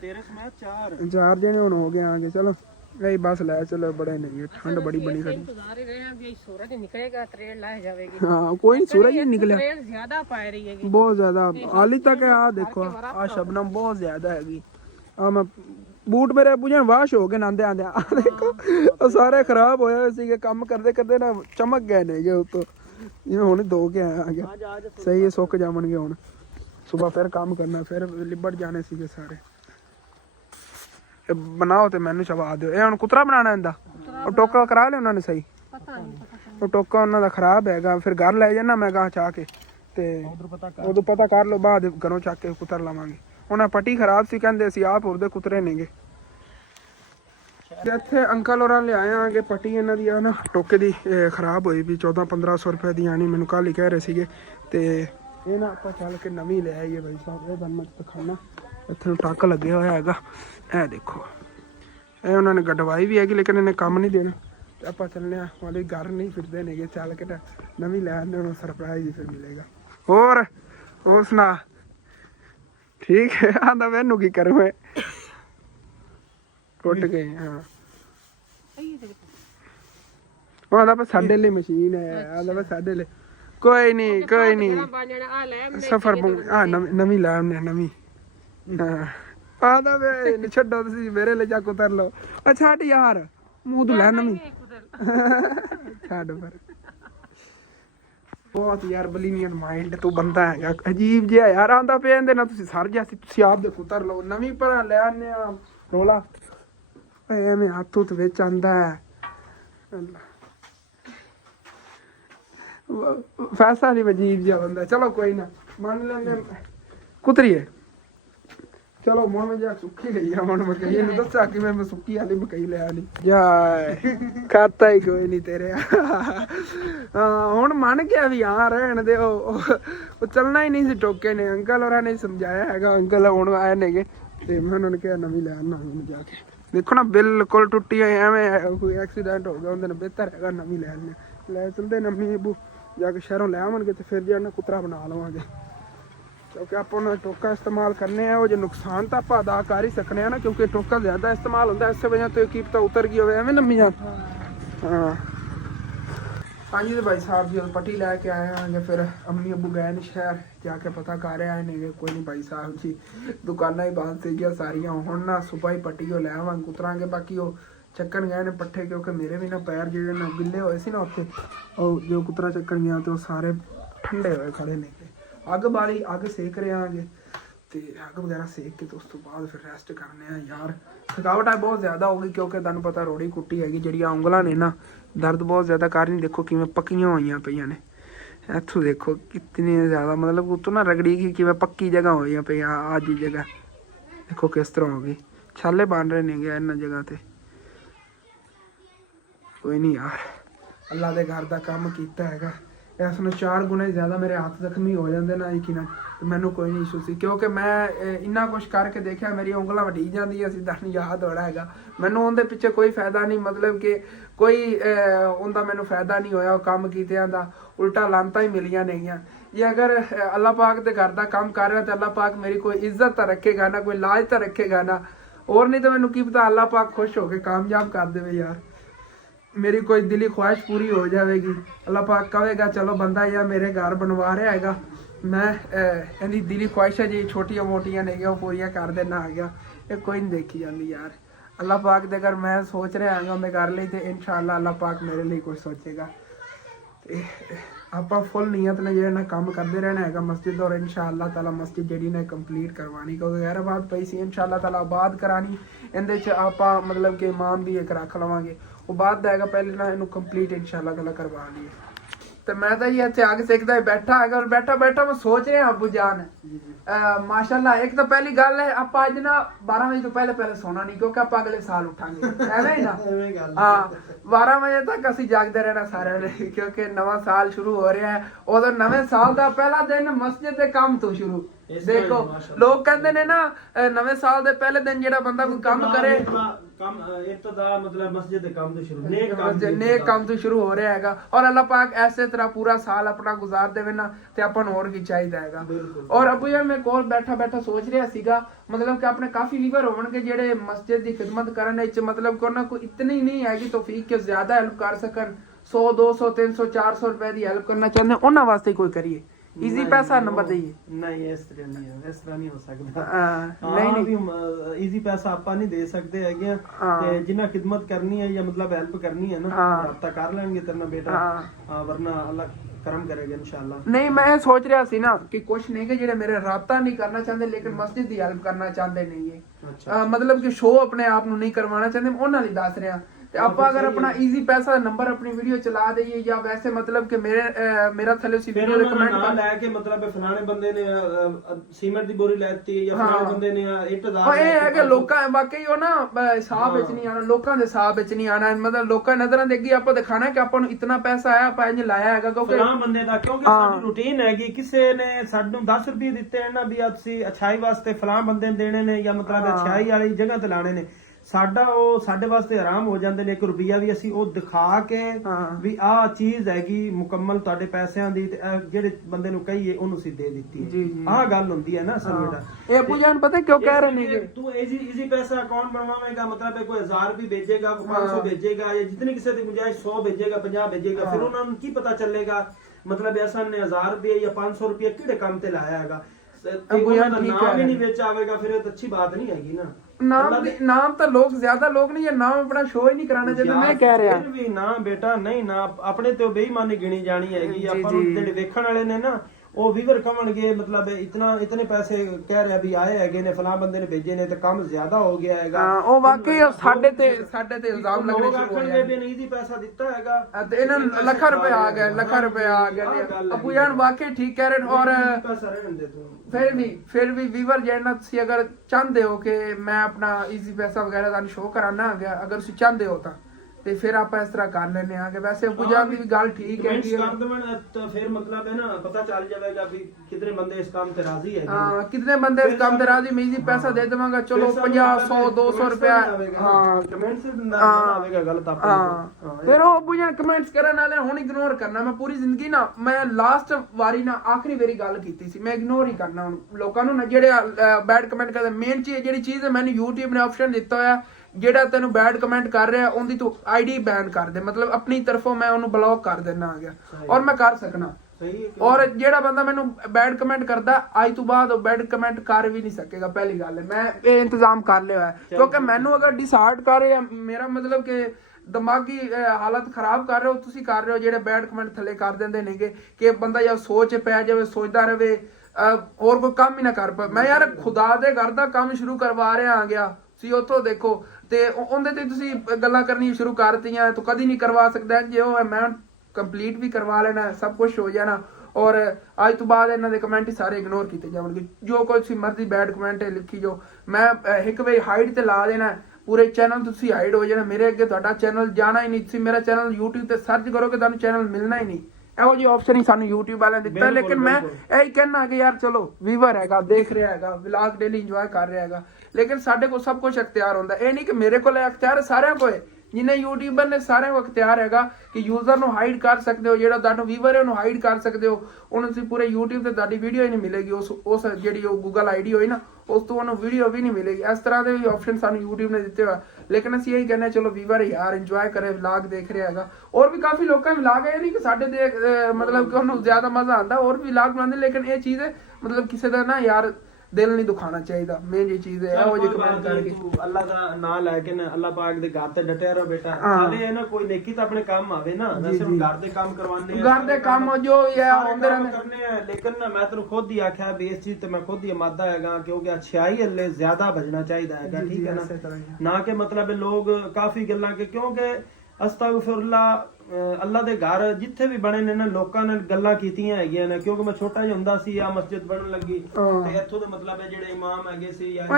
4 जने हुण हो गए आगे चलो यही बस ले चलो बड़े नहीं ठंड बड़ी बनी खड़ी सूरज निकलेगा ट्रेन ला जाएगी हाँ कोई नहीं सूरज ही निकले ट्रेन ज्यादा पा रही है बहुत ज्यादा हाली तक है देखो आ शबनम बहुत ज्यादा हैगी आ मैं बूट मेरे बुझन वाश हो गए आंदे आंदे देखो सारे खराब होए हुए सी काम करते करते ना चमक गए ने उतो जिवें हुण धो के आया आ गया सही है सुक जावणगे हुण सुबह फिर काम करना फिर लिबड़ जाने सीगे सारे बनाओ ते मैनू चवा दिओ ये हुण कुतरा बनाना इंदा और टोका करा लिया उन्होंने सही वो टोका उन्हों दा खराब हैगा फिर घर ले जाना मैं गाह चाह के ते उदों पता कर लो बाद घरों चक के कुतर लवांगे उन्हें पट्टी खराब सी कहते असीं आप उहदे कुतरे नेगे ਇੱਥੇ ਅੰਕਲ ਹੋਰਾਂ ਲਿਆਏ ਆਂਗੇ ਪੱਟੀ ਇਹਨਾਂ ਦੀ ਆ ਨਾ ਟੋਕੇ ਦੀ ਖਰਾਬ ਹੋਈ ਵੀ 14-1500 ਰੁਪਏ ਦੀ ਆਣੀ ਮੈਨੂੰ ਕੱਲ ਹੀ ਕਹਿ ਰਹੇ ਸੀਗੇ ਤੇ ਇਹ ਨਾ ਆਪਾਂ ਚੱਲ ਕੇ ਨਵੀਂ ਲੈ ਆਈਏ ਬਾਈ ਸਾਹਿਬ ਇਹ ਤੁਹਾਨੂੰ ਮੈਂ ਦਿਖਾਉਣਾ ਇੱਥੇ ਨੂੰ ਟੱਕ ਲੱਗਿਆ ਹੋਇਆ ਹੈਗਾ ਇਹ ਦੇਖੋ ਇਹ ਉਹਨਾਂ ਨੇ ਗਡਵਾਈ ਵੀ ਹੈਗੀ ਲੇਕਿਨ ਇਹਨੇ ਕੰਮ ਨਹੀਂ ਦੇਣਾ ਤੇ ਆਪਾਂ ਚੱਲਨੇ ਆ ਵਾਲੇ ਘਰ ਨਹੀਂ ਫਿਰਦੇ ਨੇਗੇ ਚੱਲ ਕੇ ਨਵੀਂ ਲੈ ਆਉਂਦੇ ਉਹਨੂੰ ਸਰਪ੍ਰਾਈਜ਼ ਹੀ ਫਿਰ ਮਿਲੇਗਾ ਹੋਰ ਸੁਣਾ ठीक है आंदा मैनू की करूं मैं टुट गए हाँ आंदा पर साडे लिए मशीन है आंदा पर साडे लिए कोई नहीं सफर हाँ नवी ला नवी आंदा वे छड्डो तुसी मेरे ले जाके उतर लो अच्छा हट यार मुंह तो लै नवी छड्ड पर बहुत यार बलीनियन माइंड तो बंदा है अजीब जिहा यार आंदा पे इंदे ना तुसी सर जैसी तुसी आप दे कुतर लो नवी पर ले आने रोला एवें हाथ हुत विच आंदा है ਫੈਸਲਾ ਨਹੀਂ ਵਜੀਬ ਜਿਹਾ ਬੰਦਾ। ਚਲੋ ਕੋਈ ਨਾ ਮੰਨ ਲੈਂਦੇ ਕੁਤਰੀ ਹੈ। ਚਲੋ ਹੁਣ ਮੈਂ ਜਾ ਸੁੱਕੀ ਗਈ ਆ, ਹੁਣ ਮਕਈ ਇਹਨੂੰ ਦੱਸਿਆ ਕਿ ਮੈਂ ਸੁੱਕੀ ਵਾਲੀ ਮਕਈ ਲਿਆ ਨਹੀਂ ਜਾ ਖਾਤਾ ਹੀ ਕੋਈ ਨਹੀਂ ਤੇਰੇ। ਹਾਂ ਹੁਣ ਮੰਨ ਗਿਆ ਵੀ ਹਾਂ ਰਹਿਣ ਦੇ, ਉਹ ਚੱਲਣਾ ਹੀ ਨਹੀਂ ਸੀ। ਟੋਕੇ ਨੇ ਅੰਕਲ ਹੋਰਾਂ ਨੇ ਸਮਝਾਇਆ ਹੈਗਾ, ਅੰਕਲ ਹੁਣ ਆਏ ਨੇਗੇ ਤੇ ਮੈਂ ਉਹਨਾਂ ਨੂੰ ਕਿਹਾ ਨਵੀਂ ਲੈ ਆਉਣਾ ਹੁਣ ਜਾ ਕੇ। ਦੇਖੋ ਨਾ ਬਿਲਕੁਲ ਟੁੱਟੀ ਹੋਈ, ਐਵੇਂ ਕੋਈ ਐਕਸੀਡੈਂਟ ਹੋ ਗਿਆ ਉਹਦੇ ਨਾਲ ਬਿਹਤਰ ਹੈਗਾ ਨਵੀਂ ਲੈ ਆਉਂਦੇ। ਲੈ ਚਲਦੇ ਨਵੀਂ ਬੂ ਜਾ ਕੇ ਸ਼ਹਿਰੋਂ ਲੈ ਆਵਾਂਗੇ ਤੇ ਫਿਰ ਜਿਹੜਾ ਕੁਤਰਾ ਬਣਾ ਲਵਾਂਗੇ, ਕਿਉਂਕਿ ਆਪਾਂ ਉਹਨਾਂ ਟੋਕਾ ਇਸਤੇਮਾਲ ਕਰਨੇ ਆ। ਉਹ ਜੇ ਨੁਕਸਾਨ ਤਾਂ ਆਪਾਂ ਅਦਾ ਕਰ ਹੀ ਸਕਨੇ ਆ ਨਾ, ਕਿਉਂਕਿ ਟੋਕਾ ਜ਼ਿਆਦਾ ਇਸਤੇਮਾਲ ਹੁੰਦਾ, ਇਸੇ ਵਜ੍ਹਾ ਤੋਂ ਕੀ ਪਤਾ ਉਤਰ ਗਈ ਹੋਵੇ ਐਵੇਂ ਲੰਮੀ ਜਾਨ। ਹਾਂ ਹਾਂਜੀ ਤੇ ਭਾਈ ਸਾਹਿਬ ਜੀ ਪੱਟੀ ਲੈ ਕੇ ਆਏ ਆਂਗੇ, ਫਿਰ ਅੰਮੀ ਅੱਬੂ ਗਏ ਨੇ ਸ਼ਹਿਰ ਜਾ ਕੇ ਪਤਾ ਕਰ ਆਏ ਨੇ। ਕੋਈ ਨਹੀਂ ਭਾਈ ਸਾਹਿਬ ਜੀ ਦੁਕਾਨਾਂ ਹੀ ਬੰਦ ਸੀਗੀਆਂ ਸਾਰੀਆਂ, ਹੁਣ ਨਾ ਸੁਬਾ ਹੀ ਪੱਟੀ ਉਹ ਲੈ ਆਵਾਂਗੇ ਉਤਰਾਂਗੇ। ਬਾਕੀ ਉਹ ਚੱਕਣ ਗਏ ਨੇ ਪੱਠੇ, ਕਿਉਂਕਿ ਮੇਰੇ ਵੀ ਨਾ ਪੈਰ ਜਿਹੜੇ ਨਾ ਗਿੱਲੇ ਹੋਏ ਸੀ ਨਾ ਉੱਥੇ, ਉਹ ਜੋ ਕੁਤਰਾ ਚੱਕਣ ਗਿਆ ਤੇ ਉਹ ਸਾਰੇ ਠੰਡੇ ਹੋਏ ਖੜੇ ਨੇ। ਅੱਗ ਬਾਲੀ ਅੱਗ ਸੇਕ ਰਹੇ ਆਂਗੇ ਤੇ ਅੱਗ ਵਗੈਰਾ ਸੇਕ ਕੇ ਤੇ ਉਸ ਤੋਂ ਬਾਅਦ ਫਿਰ ਰੈਸਟ ਕਰਨੇ ਆ। ਯਾਰ ਥਕਾਵਟ ਹੈ ਬਹੁਤ ਜ਼ਿਆਦਾ ਹੋ ਗਈ, ਕਿਉਂਕਿ ਤੁਹਾਨੂੰ ਪਤਾ ਰੋੜੀ ਕੁੱਟੀ ਹੈਗੀ, ਜਿਹੜੀਆਂ ਉਂਗਲਾਂ ਨੇ ਨਾ ਦਰਦ ਬਹੁਤ ਜ਼ਿਆਦਾ ਕਰ ਰਹੀ। ਦੇਖੋ ਕਿਵੇਂ ਪੱਕੀਆਂ ਹੋਈਆਂ ਪਈਆਂ ਨੇ, ਇੱਥੋਂ ਦੇਖੋ ਕਿਤਨੀ ਜ਼ਿਆਦਾ, ਮਤਲਬ ਉਤੋਂ ਨਾ ਰਗੜੀ ਗਈ ਕਿਵੇਂ ਪੱਕੀ ਜਗ੍ਹਾ ਹੋਈਆਂ ਪਈਆਂ। ਆਹ ਜੀ ਜਗ੍ਹਾ ਦੇਖੋ ਕਿਸ ਤਰ੍ਹਾਂ ਹੋ ਗਈ, ਛਾਲੇ ਬਣ ਰਹੇ ਨੇਗੇ ਇਹਨਾਂ ਜਗ੍ਹਾ ਤੇ। ਕੋਈ ਨਹੀਂ ਯਾਰ, ਅੱਲਾ ਦੇ ਘਰ ਦਾ ਕੰਮ ਕੀਤਾ ਹੈਗਾ। ਇਸ ਨੂੰ 4 ਗੁਣੇ ਜ਼ਿਆਦਾ ਮੇਰੇ ਹੱਥ ਜ਼ਖਮੀ ਹੋ ਜਾਂਦੇ ਨਾ ਯਕੀਨਨ, ਤੇ ਮੈਨੂੰ ਕੋਈ ਨਹੀਂ ਇਸ਼ੂ ਸੀ, ਕਿਉਂਕਿ ਮੈਂ ਇੰਨਾ ਕੁਛ ਕਰਕੇ ਦੇਖਿਆ ਮੇਰੀ ਉਂਗਲਾਂ ਵੱਢੀ ਜਾਂਦੀਆਂ ਸੀ। ਤੁਹਾਨੂੰ ਯਾਦ ਹੋਣਾ ਹੈਗਾ, ਮੈਨੂੰ ਉਹਦੇ ਪਿੱਛੇ ਕੋਈ ਫਾਇਦਾ ਨਹੀਂ, ਮਤਲਬ ਕਿ ਕੋਈ ਉਹਦਾ ਮੈਨੂੰ ਫਾਇਦਾ ਨਹੀਂ ਹੋਇਆ ਉਹ ਕੰਮ ਕੀਤਿਆਂ ਦਾ, ਉਲਟਾ ਲਾਂਤਾਂ ਹੀ ਮਿਲੀਆਂ ਨੇਗੀਆਂ। ਜੇ ਅਗਰ ਅੱਲਾਹ ਪਾਕ ਦੇ ਘਰ ਦਾ ਕੰਮ ਕਰ ਰਿਹਾ ਤਾਂ ਅੱਲਾਹ ਪਾਕ ਮੇਰੀ ਕੋਈ ਇੱਜ਼ਤ ਤਾਂ ਰੱਖੇਗਾ ਨਾ, ਕੋਈ ਲਾਜ ਤਾਂ ਰੱਖੇਗਾ ਨਾ, ਹੋਰ ਨਹੀਂ ਤਾਂ ਮੈਨੂੰ ਕੀ ਪਤਾ ਅੱਲਾਹ ਪਾਕ ਖੁਸ਼ ਹੋ ਕੇ ਕਾਮਯਾਬ ਕਰ ਦੇਵੇ। ਯਾਰ ਮੇਰੀ ਕੋਈ ਦਿਲੀ ख्वाहिश पूरी हो जाएगी, अल्लाह पाक कहेगा चलो बंदा या मेरे घर बनवा रहा हैगा, मैं इहदी दिली ख्वाहिशां जी छोटियां मोटियां ने वो पूरियां कर देना आ गया। ये कोई नहीं देखी जाती यार, अल्लाह पाक दे अगर मैं सोच रहा हैगा मैं घर ਲਈ ਤੇ ਇਨਸ਼ਾਅੱਲਾ ਅੱਲਾਹ ਪਾਕ ਮੇਰੇ ਲਈ ਕੁਝ ਸੋਚੇਗਾ। ਤੇ ਆਪਾਂ ਫੁੱਲ ਨੀਅਤ ਨਾਲ ਜਿਹੜਾ ਨਾ ਕੰਮ ਕਰਦੇ ਰਹਿਣਾ ਹੈਗਾ ਮਸਜਿਦ, ਔਰ ਇਨਸ਼ਾਅੱਲਾ ਤਾਲਾ ਮਸਜਿਦ ਜਿਹੜੀ ਨੇ ਕੰਪਲੀਟ ਕਰਵਾਣੀ, ਕਿਉਂਕਿ ਗੈਰਾਬਾਦ ਪਈ ਸੀ ਇਨਸ਼ਾਅੱਲਾ ਤਾਲਾ ਆਬਾਦ ਕਰਾਣੀ। ਇਹਦੇ 'ਚ ਆਪਾਂ ਮਤਲਬ ਕਿ ਇਮਾਮ ਵੀ ਇੱਕ ਰੱਖ ਲਵਾਂਗੇ, ਉਹ ਬਾਅਦ ਦਾ ਹੈਗਾ, ਪਹਿਲੇ ਨਾ ਇਹਨੂੰ ਕੰਪਲੀਟ ਇਨਸ਼ਾਅੱਲਾ ਤਾਲਾ ਕਰਵਾ ਲਈਏ। ਤੇ ਮੈਂ ਤਾਂ ਜੀ ਇੱਥੇ ਅੱਗ ਸੇਕਦਾ ਬੈਠਾ ਹੈਗਾ, ਔਰ ਬੈਠਾ ਬੈਠਾ ਮੈਂ ਸੋਚ ਰਿਹਾ ਅੱਬੂ ਜਾਨ ਮਾਸ਼ਾਅੱਲਾ, ਇੱਕ ਤਾਂ ਪਹਿਲੀ ਗੱਲ ਹੈ ਆਪਾਂ ਅੱਜ ਨਾ 12 ਵਜੇ ਤੋਂ ਪਹਿਲੇ ਸੋਣਾ ਨਹੀਂ, ਕਿਉਂਕਿ ਆਪਾਂ ਅਗਲੇ ਸਾਲ ਉੱਠਾਂਗੇ ਐਵੇਂ ਹੀ ਨਾ। ਹਾਂ 12 ਵਜੇ ਤੱਕ ਅਸੀਂ ਜਾਗਦੇ ਰਹਿਣਾ ਸਾਰਿਆਂ ਨੇ, ਕਿਉਂਕਿ ਨਵਾਂ ਸਾਲ ਸ਼ੁਰੂ ਹੋ ਰਿਹਾ ਹੈ। ਉਦੋਂ ਨਵੇਂ ਸਾਲ ਦਾ ਪਹਿਲਾ ਦਿਨ ਮਸਜਿਦ ਦੇ ਕੰਮ ਤੋਂ ਸ਼ੁਰੂ। ਦੇਖੋ ਲੋਕ ਕਹਿੰਦੇ ਨੇ ਨਾ ਨਵੇਂ ਸਾਲ ਦੇ ਪਹਿਲੇ ਦਿਨ ਜਿਹੜਾ ਬੰਦਾ ਕੋਈ ਕੰਮ ਕਰੇ, ਇਬਤਦਾ ਮਤਲਬ ਮਸਜਿਦ ਦੇ ਕੰਮ ਤੋਂ ਸ਼ੁਰੂ, ਨੇਕ ਕੰਮ ਤੋਂ ਸ਼ੁਰੂ ਹੋ ਰਿਹਾ ਹੈਗਾ। ਔਰ ਅੱਲਾਹ ਪਾਕ ਐਸੇ ਤਰ੍ਹਾਂ ਪੂਰਾ ਸਾਲ ਆਪਣਾ ਗੁਜ਼ਾਰ ਦੇਵੇ ਨਾ, ਤੇ ਆਪਾਂ ਨੂੰ ਹੋਰ ਕੀ ਚਾਹੀਦਾ ਹੈਗਾ। ਔਰ ਅਬੂ ਯਾਰ ਮੈਂ ਕੋਲ ਬੈਠਾ ਬੈਠਾ ਸੋਚ ਰਿਹਾ ਸੀਗਾ, ਮਤਲਬ ਕਿ ਆਪਣੇ ਕਾਫੀ ਵੀਵਰ ਹੋਣਗੇ ਜਿਹੜੇ ਮਸਜਿਦ ਦੀ ਖਿਦਮਤ ਕਰਨ ਵਿੱਚ, ਮਤਲਬ ਕਿ ਉਹਨਾਂ ਕੋਲ ਇਤਨੀ ਨਹੀਂ ਹੈਗੀ ਤੌਫੀਕ ਕਿ ਜ਼ਿਆਦਾ ਹੈਲਪ ਕਰ ਸਕਣ, 100 200 300 400 ਰੁਪਏ ਦੀ ਹੈਲਪ ਕਰਨਾ ਚਾਹੁੰਦੇ, ਉਹਨਾਂ ਵਾਸਤੇ ਕੋਈ ਕਰੀਏ ਈਜ਼ੀ ਪੈਸਾ ਨੰਬਰ ਦਈਏ। ਨਹੀਂ ਇਸ ਤਰ੍ਹਾਂ ਨਹੀਂ ਹੈ, ਇਸ ਤਰ੍ਹਾਂ ਨਹੀਂ ਹੋ ਸਕਦਾ। ਨਹੀਂ ਵੀ ਈਜ਼ੀ ਪੈਸਾ ਆਪਾਂ ਨਹੀਂ ਦੇ ਸਕਦੇ ਹੈਗੇ, ਤੇ ਜਿੰਨਾ ਖਿਦਮਤ ਕਰਨੀ ਹੈ ਜਾਂ ਮਤਲਬ ਹੈਲਪ ਕਰਨੀ ਹੈ ਨਾ, ਰਾਬਤਾ ਕਰ ਲੈਣਗੇ ਤੇਰੇ ਨਾਲ ਬੇਟਾ, ਵਰਨਾ ਅੱਲਾਹ ਕਰਮ ਕਰੇਗਾ ਇਨਸ਼ਾਅੱਲਾ। ਨਹੀਂ ਮੈਂ ਸੋਚ ਰਿਹਾ ਸੀ ਨਾ ਕਿ ਕੁਛ ਨਹੀਂ ਕਿ ਜਿਹੜੇ ਮੇਰੇ ਰਾਬਤਾ ਨਹੀਂ ਕਰਨਾ ਚਾਹੁੰਦੇ ਲੇਕਿਨ ਮਸਜਿਦ ਦੀ ਹੈਲਪ ਕਰਨਾ ਚਾਹੁੰਦੇ ਨਹੀਂ, ਮਤਲਬ ਕਿ ਸ਼ੋਅ ਆਪਣੇ ਆਪ ਨੂੰ ਨਹੀਂ ਕਰਵਾਉਣਾ ਚਾਹੁੰਦੇ, ਉਹਨਾਂ ਲਈ ਦੱਸ ਰਿਹਾ। ਤੇ ਆਪਾਂ ਅਗਰ ਆਪਣਾ ਈਜ਼ੀ ਪੈਸਾ ਨੰਬਰ ਆਪਣੀ ਵੀਡੀਓ ਚਲਾ ਦਈਏ, ਜਾਂ ਵੈਸੇ ਮਤਲਬ ਕਿ ਮੇਰਾ ਥੱਲੇ ਸੀ ਵੀਡੀਓ ਦੇ ਕਮੈਂਟ ਨਾ ਲੈ ਕੇ ਮਤਲਬ ਫਲਾਣੇ ਬੰਦੇ ਨੇ ਸੀਮੈਂਟ ਦੀ ਬੋਰੀ ਲੈਤੀ ਜਾਂ ਫਲਾਣੇ ਬੰਦੇ ਨੇ ਇੱਟ ਦਾ, ਇਹ ਹੈ ਕਿ ਲੋਕਾਂ ਵਾਕਈ ਉਹ ਨਾ ਹਿਸਾਬ ਵਿੱਚ ਨਹੀਂ ਆਣਾ, ਲੋਕਾਂ ਦੇ ਹਿਸਾਬ ਵਿੱਚ ਨਹੀਂ ਆਣਾ, ਮਤਲਬ ਲੋਕਾਂ ਨਜ਼ਰਾਂ ਦੇ ਅੱਗੇ ਆਪਾਂ ਦਿਖਾਣਾ ਕਿ ਆਪਾਂ ਨੂੰ ਇਤਨਾ ਪੈਸਾ ਆਇਆ, ਆਪਾਂ ਇੰਜ ਲਾਇਆ ਹੈਗਾ, ਕਿਉਂਕਿ ਫਲਾਣ ਬੰਦੇ ਦਾ, ਕਿਉਂਕਿ ਸਾਡੀ ਰੂਟੀਨ ਹੈਗੀ, ਕਿਸੇ ਨੇ ਸਾਨੂੰ 10 ਰੁਪਏ ਦਿੱਤੇ ਨਾ ਵੀ ਅਸੀਂ ਅਛਾਈ ਵਾਸਤੇ ਫਲਾਣ ਬੰਦੇ ਨੂੰ ਦੇਣੇ ਨੇ, ਜਾਂ ਮਤਲਬ ਅਛਾਈ ਵਾਲੀ ਜਗ੍ਹਾ ਤੇ ਲਾਣੇ ਨੇ, ਸਾਡਾ ਉਹ ਸਾਡੇ ਵਾਸਤੇ ਆਰਾਮ ਹੋ ਜਾਂਦੇ ਨੇ। 1 ਰੁਪਿਆ ਵੀ ਅਸੀਂ ਉਹ ਦਿਖਾ ਕੇ ਵੀ ਆਹ ਚੀਜ਼ ਹੈਗੀ ਮੁਕੰਮਲ ਤੁਹਾਡੇ ਪੈਸਿਆਂ ਦੀ, ਤੇ ਜਿਹੜੇ ਬੰਦੇ ਨੂੰ ਕਹੀਏ ਉਹਨੂੰ ਅਸੀਂ ਦੇ ਦਿੱਤੀ, ਆਹ ਗੱਲ ਹੁੰਦੀ ਹੈ ਨਾ ਅਸਲ ਵਿੱਚ। ਇਹ ਪੁਜਾਨ ਪਤਾ ਕਿਉਂ ਕਹਿ ਰਹੇ ਨੇ, ਤੂੰ ਈਜ਼ੀ ਪੈਸਾ ਅਕਾਊਂਟ ਬਣਵਾਵੇਂਗਾ, ਮਤਲਬ ਕੋਈ 1000 ਰੁਪਏ ਭੇਜੇਗਾ, 500 ਭੇਜੇਗਾ, ਜਾਂ ਜਿਤਨੀ ਕਿਸੇ ਦੀ ਗੁੰਜਾਇਸ਼ 100 ਭੇਜੇਗਾ, 50 ਭੇਜੇਗਾ, ਫਿਰ ਉਹਨਾਂ ਨੂੰ ਕੀ ਪਤਾ ਚੱਲੇਗਾ ਮਤਲਬ ਐਸਾ ਨੇ 1000 ਰੁਪਏ ਜਾਂ 500 ਰੁਪਏ ਕਿਹੜੇ ਕੰਮ ਤੇ ਲਾਇਆ ਹੈਗਾ, ਨਾਮ ਹੀ ਨਹੀਂ ਵਿੱਚ ਆਵੇਗਾ, ਫਿਰ ਇਹ ਤਾਂ ਅੱਛੀ ਬਾਤ ਨਹੀਂ ਹੈਗੀ ਨਾ। ਨਾਮ ਤਾਂ ਲੋਕ ਜ਼ਿਆਦਾ ਲੋਕ ਨਹੀਂ, ਨਾਮ ਆਪਣਾ ਸ਼ੋਅ ਹੀ ਨਹੀਂ ਕਰਾਉਣਾ ਚਾਹੀਦਾ। ਮੈਂ ਕਹਿ ਰਿਹਾ ਵੀ ਨਾ ਬੇਟਾ, ਨਹੀਂ ਨਾ ਆਪਣੇ ਤੇ ਬੇਈਮਾਨੀ ਗਿਣੀ ਜਾਣੀ ਹੈਗੀ। ਆਪਾਂ ਨੂੰ ਜਿਹੜੇ ਵੇਖਣ ਵਾਲੇ ਨੇ ਨਾ, ਉਹ ਵੀਵਰ ਕਹਣਗੇ ਮਤਲਬ ਇਤਨੇ ਪੈਸੇ ਕਹਿ ਰਿਹਾ ਵੀ ਆਏ ਹੈਗੇ ਨੇ ਫਲਾਂ ਬੰਦੇ ਨੇ ਭੇਜੇ ਨੇ ਤੇ ਕੰਮ ਜ਼ਿਆਦਾ ਹੋ ਗਿਆ ਹੈਗਾ। ਹਾਂ ਉਹ ਵਾਕਈ ਸਾਡੇ ਤੇ ਇਲਜ਼ਾਮ ਲੱਗਣੇ ਲੋਕ ਸ਼ੁਰੂ ਹੋ ਆਖਣਗੇ ਵੀ ਨਹੀਂ ਜੀ ਪੈਸਾ ਦਿੱਤਾ ਹੈਗਾ ਤੇ ਇਹਨਾਂ ਨੂੰ ਲੱਖਾਂ ਰੁਪਏ ਆ ਗਏ ਨੇ। ਅਬੂ ਜਾਨ ਵਾਕਈ ਠੀਕ ਕਹਿ ਰਹੇ ਨੇ। ਔਰ ਪੈਸਾ ਰਹਿਣ ਦੇ ਤੂੰ ਫਿਰ ਵੀ ਵੀਵਰ ਜਿਹੜਾ ਤੁਸੀਂ ਅਗਰ ਚਾਹੁੰਦੇ ਹੋ ਕਿ ਮੈਂ ਆਪਣਾ ਈਜ਼ੀ ਪੈਸਾ ਵਗੈਰਾ ਤੁਹਾਨੂੰ ਸ਼ੋਅ ਕਰਾਣਾ ਹੈਗਾ, ਅਗਰ ਤੁਸੀਂ ਚਾਹੁੰਦੇ ਹੋ ਤੇ ਫਿਰ ਆਪਾਂ ਇਸ ਤਰ੍ਹਾਂ ਕਰ ਲੈਨੇ ਆ ਕਿ ਵੈਸੇ ਅਬੂ ਜਾਨ ਦੀ ਵੀ ਗੱਲ ਠੀਕ ਹੈ ਕਿ ਕਰ ਦੇਵਣ ਤਾਂ ਫਿਰ ਮਤਲਬ ਹੈ ਨਾ ਪਤਾ ਚੱਲ ਜਾਵੇਗਾ ਵੀ ਕਿਤਨੇ ਬੰਦੇ ਇਸ ਕੰਮ ਤੇ ਰਾਜ਼ੀ ਹੈਗੇ। ਹਾਂ ਕਿਤਨੇ ਬੰਦੇ ਇਸ ਕੰਮ ਤੇ ਰਾਜ਼ੀ, ਮੈਂ ਈਜ਼ੀ ਪੈਸਾ ਦੇ ਦੇਵਾਂਗਾ, ਚਲੋ 50 100 200 ਰੁਪਇਆ। ਹਾਂ ਕਮੈਂਟਸ ਨਾ ਆਵੇਗਾ ਗਲਤ ਆਪਾਂ ਹਾਂ ਫਿਰ ਉਹ ਅਬੂ ਜਾਨ ਕਮੈਂਟਸ ਕਰਨ ਵਾਲੇ ਹੁਣ ਇਗਨੋਰ ਕਰਨਾ। ਮੈਂ ਪੂਰੀ ਜ਼ਿੰਦਗੀ ਨਾ ਮੈਂ ਲਾਸਟ ਵਾਰੀ ਨਾ ਆਖਰੀ ਵਾਰੀ ਗੱਲ ਕੀਤੀ ਸੀ, ਮੈਂ ਇਗਨੋਰ ਹੀ ਕਰਨਾ ਹੁਣ ਲੋਕਾਂ ਨੂੰ ਨਾ ਜਿਹੜੇ ਬੈਡ ਕਮੈਂਟ ਕਰਦੇ। ਮੇਨ ਚੀਜ਼ ਜਿਹੜੀ ਚੀਜ਼ ਹੈ ਮੈਨੂੰ YouTube ਨੇ ਆਪਸ਼ਨ ਦਿੱਤਾ ਹੋਇਆ, ਜਿਹੜਾ ਤੈਨੂੰ ਬੈਡ ਕਮੈਂਟ ਕਰ ਰਿਹਾ ਉਹਦੀ ਤੂੰ ਆਈਡੀ ਬੈਨ ਕਰ ਦੇ, ਮਤਲਬ ਆਪਣੀ ਤਰਫੋਂ ਮੈਂ ਉਹਨੂੰ ਬਲੌਕ ਕਰ ਦੇਣਾ ਆ ਗਿਆ। ਔਰ ਮੈਂ ਕਰ ਸਕਣਾ। ਔਰ ਜਿਹੜਾ ਬੰਦਾ ਮੈਨੂੰ ਬੈਡ ਕਮੈਂਟ ਕਰਦਾ ਅੱਜ ਤੋਂ ਬਾਅਦ ਉਹ ਬੈਡ ਕਮੈਂਟ ਕਰ ਵੀ ਨਹੀਂ ਸਕੇਗਾ। ਪਹਿਲੀ ਗੱਲ ਹੈ ਮੈਂ ਇਹ ਇੰਤਜ਼ਾਮ ਕਰ ਲਿਆ ਹੈ, ਕਿਉਂਕਿ ਮੈਨੂੰ ਅਗਰ ਡਿਸਾਈਡ ਕਰ ਰਿਹਾ ਮੇਰਾ ਮਤਲਬ ਕਿ ਦਿਮਾਗੀ ਹਾਲਤ ਖਰਾਬ ਕਰ ਰਹੇ ਹੋ ਤੁਸੀਂ ਕਰ ਰਹੇ ਹੋ, ਜਿਹੜੇ ਬੈਡ ਕਮੈਂਟ ਥੱਲੇ ਕਰ ਦਿੰਦੇ ਨੇਗੇ ਕਿ ਬੰਦਾ ਜਾਂ ਸੋਚ ਪੈ ਜਾਵੇ, ਸੋਚਦਾ ਰਹੇ ਹੋਰ ਕੋਈ ਕੰਮ ਹੀ ਨਾ ਕਰ ਪਾ। ਮੈਂ ਯਾਰ ਖੁਦਾ ਦੇ ਘਰ ਦਾ ਕੰਮ ਸ਼ੁਰੂ ਕਰਵਾ ਰਿਹਾ ਆ ਗਿਆ, ਤੁਸੀਂ ਉੱਥੋਂ ਦੇਖੋ ਤੇ ਉਹਦੇ ਤੇ ਤੁਸੀਂ ਗੱਲਾਂ ਕਰਨੀ ਸ਼ੁਰੂ ਕਰਤੀਆਂ। ਤੂੰ ਕਦੀ ਨਹੀਂ ਕਰਵਾ ਸਕਦਾ, ਜੇ ਉਹ ਮੈਂ ਕੰਪਲੀਟ ਵੀ ਕਰਵਾ ਲੈਣਾ, ਸਭ ਕੁਝ ਹੋ ਜਾਣਾ। ਔਰ ਅੱਜ ਤੋਂ ਬਾਅਦ ਇਹਨਾਂ ਦੇ ਕਮੈਂਟ ਹੀ ਸਾਰੇ ਇਗਨੋਰ ਕੀਤੇ ਜਾਣਗੇ। ਜੋ ਕੁਝ ਮਰਜ਼ੀ ਬੈਡ ਕਮੈਂਟ ਲਿਖੀ ਜੋ ਮੈਂ ਇੱਕ ਵਾਰੀ ਹਾਈਡ ਤੇ ਲਾ ਦੇਣਾ, ਪੂਰੇ ਚੈਨਲ ਤੁਸੀਂ ਹਾਈਡ ਹੋ ਜਾਣਾ, ਮੇਰੇ ਅੱਗੇ ਤੁਹਾਡਾ ਚੈਨਲ ਜਾਣਾ ਹੀ ਨਹੀਂ। ਤੁਸੀਂ ਮੇਰਾ ਚੈਨਲ YouTube ਤੇ ਸਰਚ ਕਰੋਗੇ ਤੁਹਾਨੂੰ ਚੈਨਲ ਮਿਲਣਾ ਹੀ ਨਹੀਂ। ਇਹੋ ਜਿਹੀ ਆਪਸ਼ਨ ਹੀ ਸਾਨੂੰ YouTube ਵਾਲਿਆਂ ਨੇ ਦਿੱਤਾ। ਲੇਕਿਨ ਮੈਂ ਇਹੀ ਕਹਿਣਾ ਕਿ ਯਾਰ ਚਲੋ ਵੀਵਰ ਹੈਗਾ, ਦੇਖ ਰਿਹਾ ਹੈਗਾ, ਵਲੌਗ ਡੇਲੀ ਇੰਜੋਏ ਕਰ ਰਿਹਾ ਹੈਗਾ, ਲੇਕਿਨ ਸਾਡੇ ਕੋਲ ਸਭ ਕੁਝ ਅਖਤਿਆਰ ਹੁੰਦਾ। ਇਹ ਨਹੀਂ ਕਿ ਮੇਰੇ ਕੋਲ ਅਖਤਿਆਰ ਸਾਰਿਆਂ ਕੋਲ ਹੈ, ਜਿੰਨੇ ਯੂਟਿਊਬਰ ਨੇ ਸਾਰਿਆਂ ਕੋਲ ਅਖਤਿਆਰ ਹੈਗਾ ਕਿ ਯੂਜ਼ਰ ਨੂੰ ਹਾਈਡ ਕਰ ਸਕਦੇ ਹੋ, ਜਿਹੜਾ ਤੁਹਾਨੂੰ ਵੀਵਰ ਹੈ ਉਹਨੂੰ ਹਾਈਡ ਕਰ ਸਕਦੇ ਹੋ। ਉਹਨੂੰ ਤੁਸੀਂ ਪੂਰੇ YouTube ਤੇ ਤੁਹਾਡੀ ਵੀਡੀਓ ਹੀ ਨਹੀਂ ਮਿਲੇਗੀ, ਉਸ ਜਿਹੜੀ ਉਹ ਗੂਗਲ ਆਈਡੀ ਹੋਈ ਨਾ ਉਸ ਤੋਂ ਉਹਨੂੰ ਵੀਡੀਓ ਵੀ ਨਹੀਂ ਮਿਲੇਗੀ। ਇਸ ਤਰ੍ਹਾਂ ਦੇ ਵੀ ਆਪਸ਼ਨ ਸਾਨੂੰ YouTube ਨੇ ਦਿੱਤੇ ਹੋਇਆ। ਲੇਕਿਨ ਅਸੀਂ ਇਹੀ ਕਹਿੰਦੇ ਚਲੋ ਵੀਵਰ ਯਾਰ ਇੰਜੋਏ ਕਰੇ, ਵਲੌਗ ਦੇਖ ਰਿਹਾ ਹੈਗਾ। ਹੋਰ ਵੀ ਕਾਫੀ ਲੋਕਾਂ ਦੇ ਵਲੌਗ ਹੈ, ਨਹੀਂ ਕਿ ਸਾਡੇ ਦੇ ਮਤਲਬ ਕਿ ਉਹਨੂੰ ਜ਼ਿਆਦਾ ਮਜ਼ਾ ਆਉਂਦਾ, ਹੋਰ ਵੀ ਵਲੌਗ ਬਣਾਉਂਦੇ। ਲੇਕਿਨ ਇਹ ਚੀਜ਼ ਹੈ ਮਤਲਬ ਕਿਸੇ ਦਾ ਨਾ ਯਾਰ ਦਿਲ ਨਹੀਂ ਦੁਖਾਣਾ ਚਾਹੀਦਾ, ਮੇਨ ਜੀ ਚੀਜ਼ ਹੈ। ਇਹੋ ਜਿਹੇ ਕਮੈਂਟ ਕਰਕੇ ਤੂੰ ਅੱਲਾ ਦਾ ਨਾਮ ਲੈ ਕੇ ਨਾ ਅੱਲਾ ਪਾਕ ਦੇ ਘਰ ਤੇ ਡਟਿਆ ਰਹੋ ਬੇਟਾ। ਚਾਲੇ ਹੈ ਨਾ ਕੋਈ ਨੇਕੀ ਤਾਂ ਆਪਣੇ ਕੰਮ ਆਵੇ ਨਾ, ਨਾ ਸਿਰਫ ਘਰ ਦੇ ਕੰਮ ਕਰਵਾਉਣੇ ਆ, ਘਰ ਦੇ ਕੰਮ ਜੋ ਯਾਰ ਹੁੰਦੇ ਰਹਿੰਦੇ ਕਰਨੇ ਆ। ਲੇਕਿਨ ਨਾ ਮੈਂ ਤੈਨੂੰ ਖੁਦ ਹੀ ਆਖਿਆ ਵੀ ਇਸ ਚੀਜ਼ ਤੇ ਮੈਂ ਖੁਦ ਹੀ ਮਾਦਾ ਹੈਗਾ, ਕਿਉਂਕਿ ਅੱਛਾਈ ਅੱਲੇ ਜ਼ਿਆਦਾ ਭਜਣਾ ਚਾਹੀਦਾ ਹੈਗਾ। ਠੀਕ ਹੈ ਨਾ ਕਿ ਮਤਲਬ ਲੋਕ ਕਾਫੀ ਗੱਲਾਂ ਕਿ ਕਿਉਂਕਿ ਅਸਤਗਫਿਰullah ਅੱਲਾ ਦੇ ਘਰ ਜਿੱਥੇ ਵੀ ਬਣੇ ਨੇ ਨਾ ਲੋਕਾਂ ਨੇ ਗੱਲਾਂ ਕੀਤੀਆਂ ਹੈਗੀਆਂ ਨੇ। ਕਿਉਂਕਿ ਮੈਂ ਛੋਟਾ ਜਿਹਾ ਹੁੰਦਾ ਸੀ, ਆ ਮਸਜਿਦ ਬਣਨ ਲੱਗੀ ਤੇ ਇੱਥੋਂ ਦੇ ਮਤਲਬ ਜਿਹੜੇ ਇਮਾਮ ਹੈਗੇ ਸੀ ਯਾਰ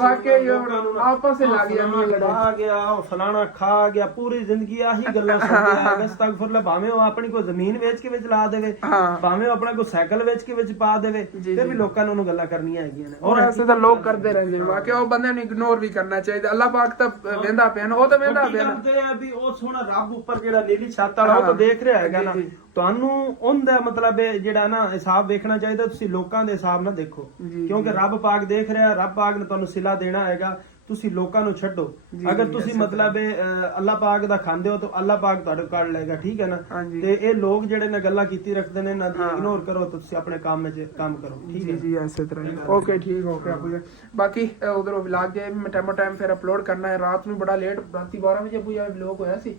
ਵਾਕਈ ਆਪਸ ਵਿੱਚ ਲੱਗ ਜਾਂਦੀਆਂ ਲੜਾਈ। ਆ ਗਿਆ ਉਹ ਫਲਾਣਾ ਖਾ ਗਿਆ, ਪੂਰੀ ਜ਼ਿੰਦਗੀ ਆਹੀ ਗੱਲਾਂ ਸੁਣਦੇ ਆ। ਅਸਤਗਫਿਰullah ਭਾਵੇਂ ਉਹ ਆਪਣੀ ਕੋਈ ਜ਼ਮੀਨ ਵੇਚ ਕੇ ਵਿੱਚ ਲਾ ਦੇਵੇ, ਭਾਵੇਂ ਉਹ ਆਪਣਾ ਕੋਈ ਸਾਈਕਲ ਵੇਚ ਕੇ ਵਿੱਚ ਪਾ ਦੇਵੇ, ਫਿਰ ਵੀ ਲੋਕਾਂ ਨੂੰ ਉਹਨੂੰ ਗੱਲਾਂ ਕਰਨੀਆਂ ਹੈਗੀਆਂ ਨੇ। ਔਰ ਐਸੇ ਤਾਂ ਲੋਕ ਕਰਦੇ ਰਹਿੰਦੇ ਨੇ। ਵਾਕਈ ਉਹ ਬੰਦੇ ਨੂੰ ਇਗਨੋਰ ਵੀ ਕਰਨਾ ਚਾਹੀਦਾ। ਅੱਲਾਹ ਪਾਕ ਤਾਂ ਵੇਂਦਾ ਪਿਆ ਨਾ, ਉਹ ਤਾਂ ਵੇਂਦਾ ਪਿਆ ਨਾ ਵੀ ਉਹ ਸੋਹਣਾ ਰੱਬ ਉੱਪਰ ਜਿਹੜਾ ਨੀਲੀ ਛੱਤ ਵਾਲਾ ਉਹ ਤਾਂ ਦੇਖ ਰਿਹਾ ਹੈਗਾ ਨਾ। ਤੁਹਾਨੂੰ ਉਹਦਾ ਮਤਲਬ ਜਿਹੜਾ ਨਾ ਹਿਸਾਬ ਵੇਖਣਾ ਚਾਹੀਦਾ, ਤੁਸੀਂ ਲੋਕਾਂ ਦੇ ਹਿਸਾਬ ਨਾਲ ਦੇਖੋ, ਕਿਉਂਕਿ ਰੱਬ ਪਾਕ ਦੇਖ ਰਿਹਾ। ਰੱਬ ਪਾਕ ਨੇ ਤੁਹਾਨੂੰ ਸਿਲਾ ਦੇਣਾ ਹੈਗਾ, ਤੁਸੀਂ ਲੋਕਾਂ ਨੂੰ ਛੱਡੋ। ਅਗਰ ਤੁਸੀਂ ਮਤਲਬ ਅੱਲਾਹ ਪਾਕ ਦਾ ਖਾਂਦੇ ਹੋ ਤਾਂ ਅੱਲਾਹ ਪਾਕ ਤੁਹਾਡੇ ਕੱਢ ਲਏਗਾ। ਠੀਕ ਹੈ ਨਾ। ਤੇ ਇਹ ਲੋਕ ਜਿਹੜੇ ਨੇ ਗੱਲਾਂ ਕੀਤੀ ਰੱਖਦੇ ਨੇ ਨਾ, ਇਗਨੋਰ ਕਰੋ, ਤੁਸੀਂ ਆਪਣੇ ਕੰਮ ਵਿੱਚ ਕੰਮ ਕਰੋ। ਠੀਕ ਹੈ ਜੀ ਇਸੇ ਤਰ੍ਹਾਂ। ਓਕੇ ਠੀਕ ਹੋ ਗਿਆ। ਬਾਕੀ ਉਧਰੋਂ ਵਲੌਗ ਜੇ ਮੈਂ ਟਾਈਮ ਫਿਰ ਅਪਲੋਡ ਕਰਨਾ ਹੈ। ਰਾਤ ਨੂੰ ਬੜਾ ਲੇਟ, ਰਾਤੀ 12 ਵਜੇ ਪੂਜਾ ਵਲੌਗ ਹੋਇਆ ਸੀ।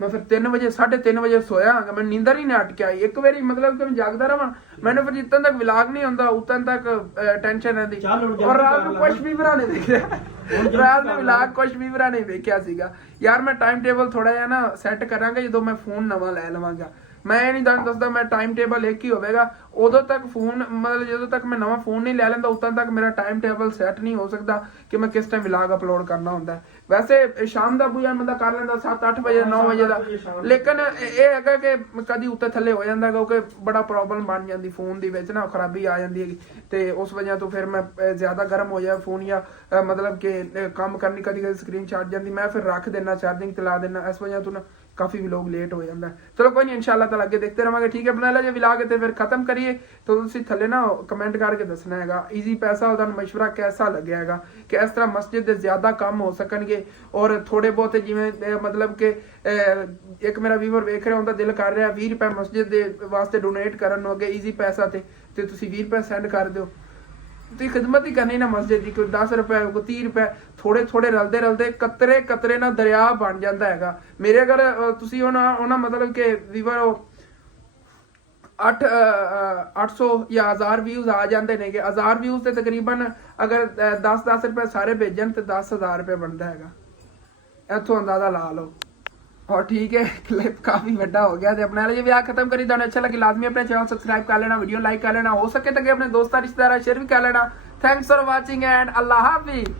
ਮੈਂ ਫਿਰ 3 ਵਜੇ 3:30 ਵਜੇ ਸੋਇਆ ਹਾਂ। ਮੈਨੂੰ ਨੀਂਦਰ ਹੀ ਨਾ ਅਟਕ ਆਈ। ਇੱਕ ਵਾਰੀ ਮਤਲਬ ਕਿ ਮੈਂ ਜਾਗਦਾ ਰਵਾਂ, ਮੈਨੂੰ ਫਿਰ ਜਿੱਤਨ ਤੱਕ ਵਲੌਗ ਨਹੀਂ ਹੁੰਦਾ ਉਤਨ ਤੱਕ ਟੈਨਸ਼ਨ ਰਹਿੰਦੀ। ਔਰ ਰਾਤ ਨੂੰ ਕੁਝ ਵੀ ਭਰਾ ਨਹੀਂ ਦੇਖਿਆ, ਰਾਤ ਨੂੰ ਵਲੌਗ ਕੁਝ ਵੀ ਭਰਾ ਨਹੀਂ ਵੇਖਿਆ ਸੀਗਾ। ਯਾਰ ਮੈਂ ਟਾਈਮ ਟੇਬਲ ਥੋੜਾ ਜਿਹਾ ਨਾ ਸੈੱਟ ਕਰਾਂਗਾ ਜਦੋਂ ਮੈਂ ਫੋਨ ਨਵਾਂ ਲੈ ਲਵਾਂਗਾ। ਮੈਂ ਇਹ ਨਹੀਂ ਤੁਹਾਨੂੰ ਦੱਸਦਾ ਮੈਂ ਟਾਈਮ ਟੇਬਲ ਇੱਕ ਹੀ ਹੋਵੇਗਾ, ਉਦੋਂ ਤੱਕ ਫੋਨ ਮਤਲਬ ਜਦੋਂ ਤੱਕ ਮੈਂ ਨਵਾਂ ਫੋਨ ਨਹੀਂ ਲੈ ਲੈਂਦਾ ਉਦੋਂ ਤੱਕ ਮੇਰਾ ਟਾਈਮ ਟੇਬਲ ਸੈੱਟ ਨਹੀਂ ਹੋ ਸਕਦਾ ਕਿ ਮੈਂ ਕਿਸ ਟਾਈਮ ਵਲੌਗ ਅਪਲੋਡ ਕਰਨਾ ਹੁੰਦਾ। ਵੈਸੇ ਸ਼ਾਮ ਦਾ ਬੁਝਾ ਬੰਦਾ ਕਰ ਲੈਂਦਾ 7-8 ਵਜੇ 9 ਵਜੇ ਦਾ, ਲੇਕਿਨ ਇਹ ਹੈਗਾ ਕਿ ਕਦੀ ਉੱਤੇ ਥੱਲੇ ਹੋ ਜਾਂਦਾ ਕਿਉਂਕਿ ਬੜਾ ਪ੍ਰੋਬਲਮ ਬਣ ਜਾਂਦੀ ਫੋਨ ਦੀ ਵਿੱਚ ਨਾ, ਖਰਾਬੀ ਆ ਜਾਂਦੀ ਹੈਗੀ ਤੇ ਉਸ ਵਜ੍ਹਾ ਤੋਂ ਫਿਰ ਮੈਂ ਜ਼ਿਆਦਾ ਗਰਮ ਹੋ ਜਾਏ ਫੋਨ ਜਾਂ ਮਤਲਬ ਕਿ ਕੰਮ ਕਰਨੀ ਕਦੀ ਸਕਰੀਨ ਛੱਡ ਜਾਂਦੀ, ਮੈਂ ਫਿਰ ਰੱਖ ਦੇਣਾ ਚਾਰजिंग ਤੇ ਲਾ ਦੇਣਾ। ਇਸ ਵਜ੍ਹਾ ਤੋਂ ਨਾ काफी भी लोग लेट हो जाता है। चलो कोई नहीं, इंशाल्लाह ताला आगे देखते रहेंगे। ठीक है, बना लो जो व्लॉग है फिर खत्म करिए तो तुसी थल्ले ना कमेंट करके दसना हैगा इजी पैसा ਉਹਦਾ ਮਸ਼ਵਰਾ कैसा ਲੱਗਿਆ ਹੈਗਾ ਕਿ ਇਸ ਤਰ੍ਹਾਂ ਮਸਜਿਦ ਦੇ ਜ਼ਿਆਦਾ ਕੰਮ ਹੋ ਸਕਣਗੇ ਔਰ ਥੋੜੇ ਬਹੁਤ ਜਿਵੇਂ ਮਤਲਬ ਕਿ ਇੱਕ ਮੇਰਾ ਵੀਵਰ ਵੇਖ ਰਿਹਾ ਹੁੰਦਾ ਦਿਲ ਕਰ ਰਿਹਾ 20 ਰੁਪਏ ਮਸਜਿਦ ਦੇ ਵਾਸਤੇ ਡੋਨੇਟ ਕਰਨ ਨੂੰ ਅੱਗੇ ਈਜ਼ੀ ਪੈਸਾ ਤੇ ਤੁਸੀਂ 20 ਰੁਪਏ ਸੈਂਡ ਕਰ ਦਿਓ। ਤੁਸੀਂ ਖਿਦਮਤ ਹੀ ਕਰਨੀ ਨਾ ਮਸਜਿਦ ਦੀ, ਕੋਈ 10 ਰੁਪਏ ਕੋਈ 30 ਰੁਪਏ ਥੋੜੇ ਥੋੜੇ ਰਲਦੇ ਕਤਰੇ ਨਾਲ ਦਰਿਆ ਬਣ ਜਾਂਦਾ ਹੈਗਾ। ਮੇਰੇ ਅਗਰ ਤੁਸੀਂ ਉਹਨਾਂ ਮਤਲਬ ਕਿ ਵੀਵਰ 800 ਜਾਂ 1000 ਵਿਊਜ਼ ਆ ਜਾਂਦੇ ਨੇਗੇ 1000 ਵਿਊਜ਼ ਤੇ ਤਕਰੀਬਨ ਅਗਰ 10 ਰੁਪਏ ਸਾਰੇ ਭੇਜਣ ਤੇ 10000 ਰੁਪਏ ਬਣਦਾ ਹੈਗਾ ਇੱਥੋਂ ਅੰਦਾਜ਼ਾ ਲਾ ਲਓ और ठीक है क्लिप काफी बड़ा हो गया अपने वाले भी खत्म करी दाने अच्छा लगे लाजमी अपने चैनल सब्सक्राइब कर लेना वीडियो लाइक कर लेना हो सके तो अपने दोस्तों रिश्तेदार शेयर भी कर लेना thanks for watching and Allah Hafiz.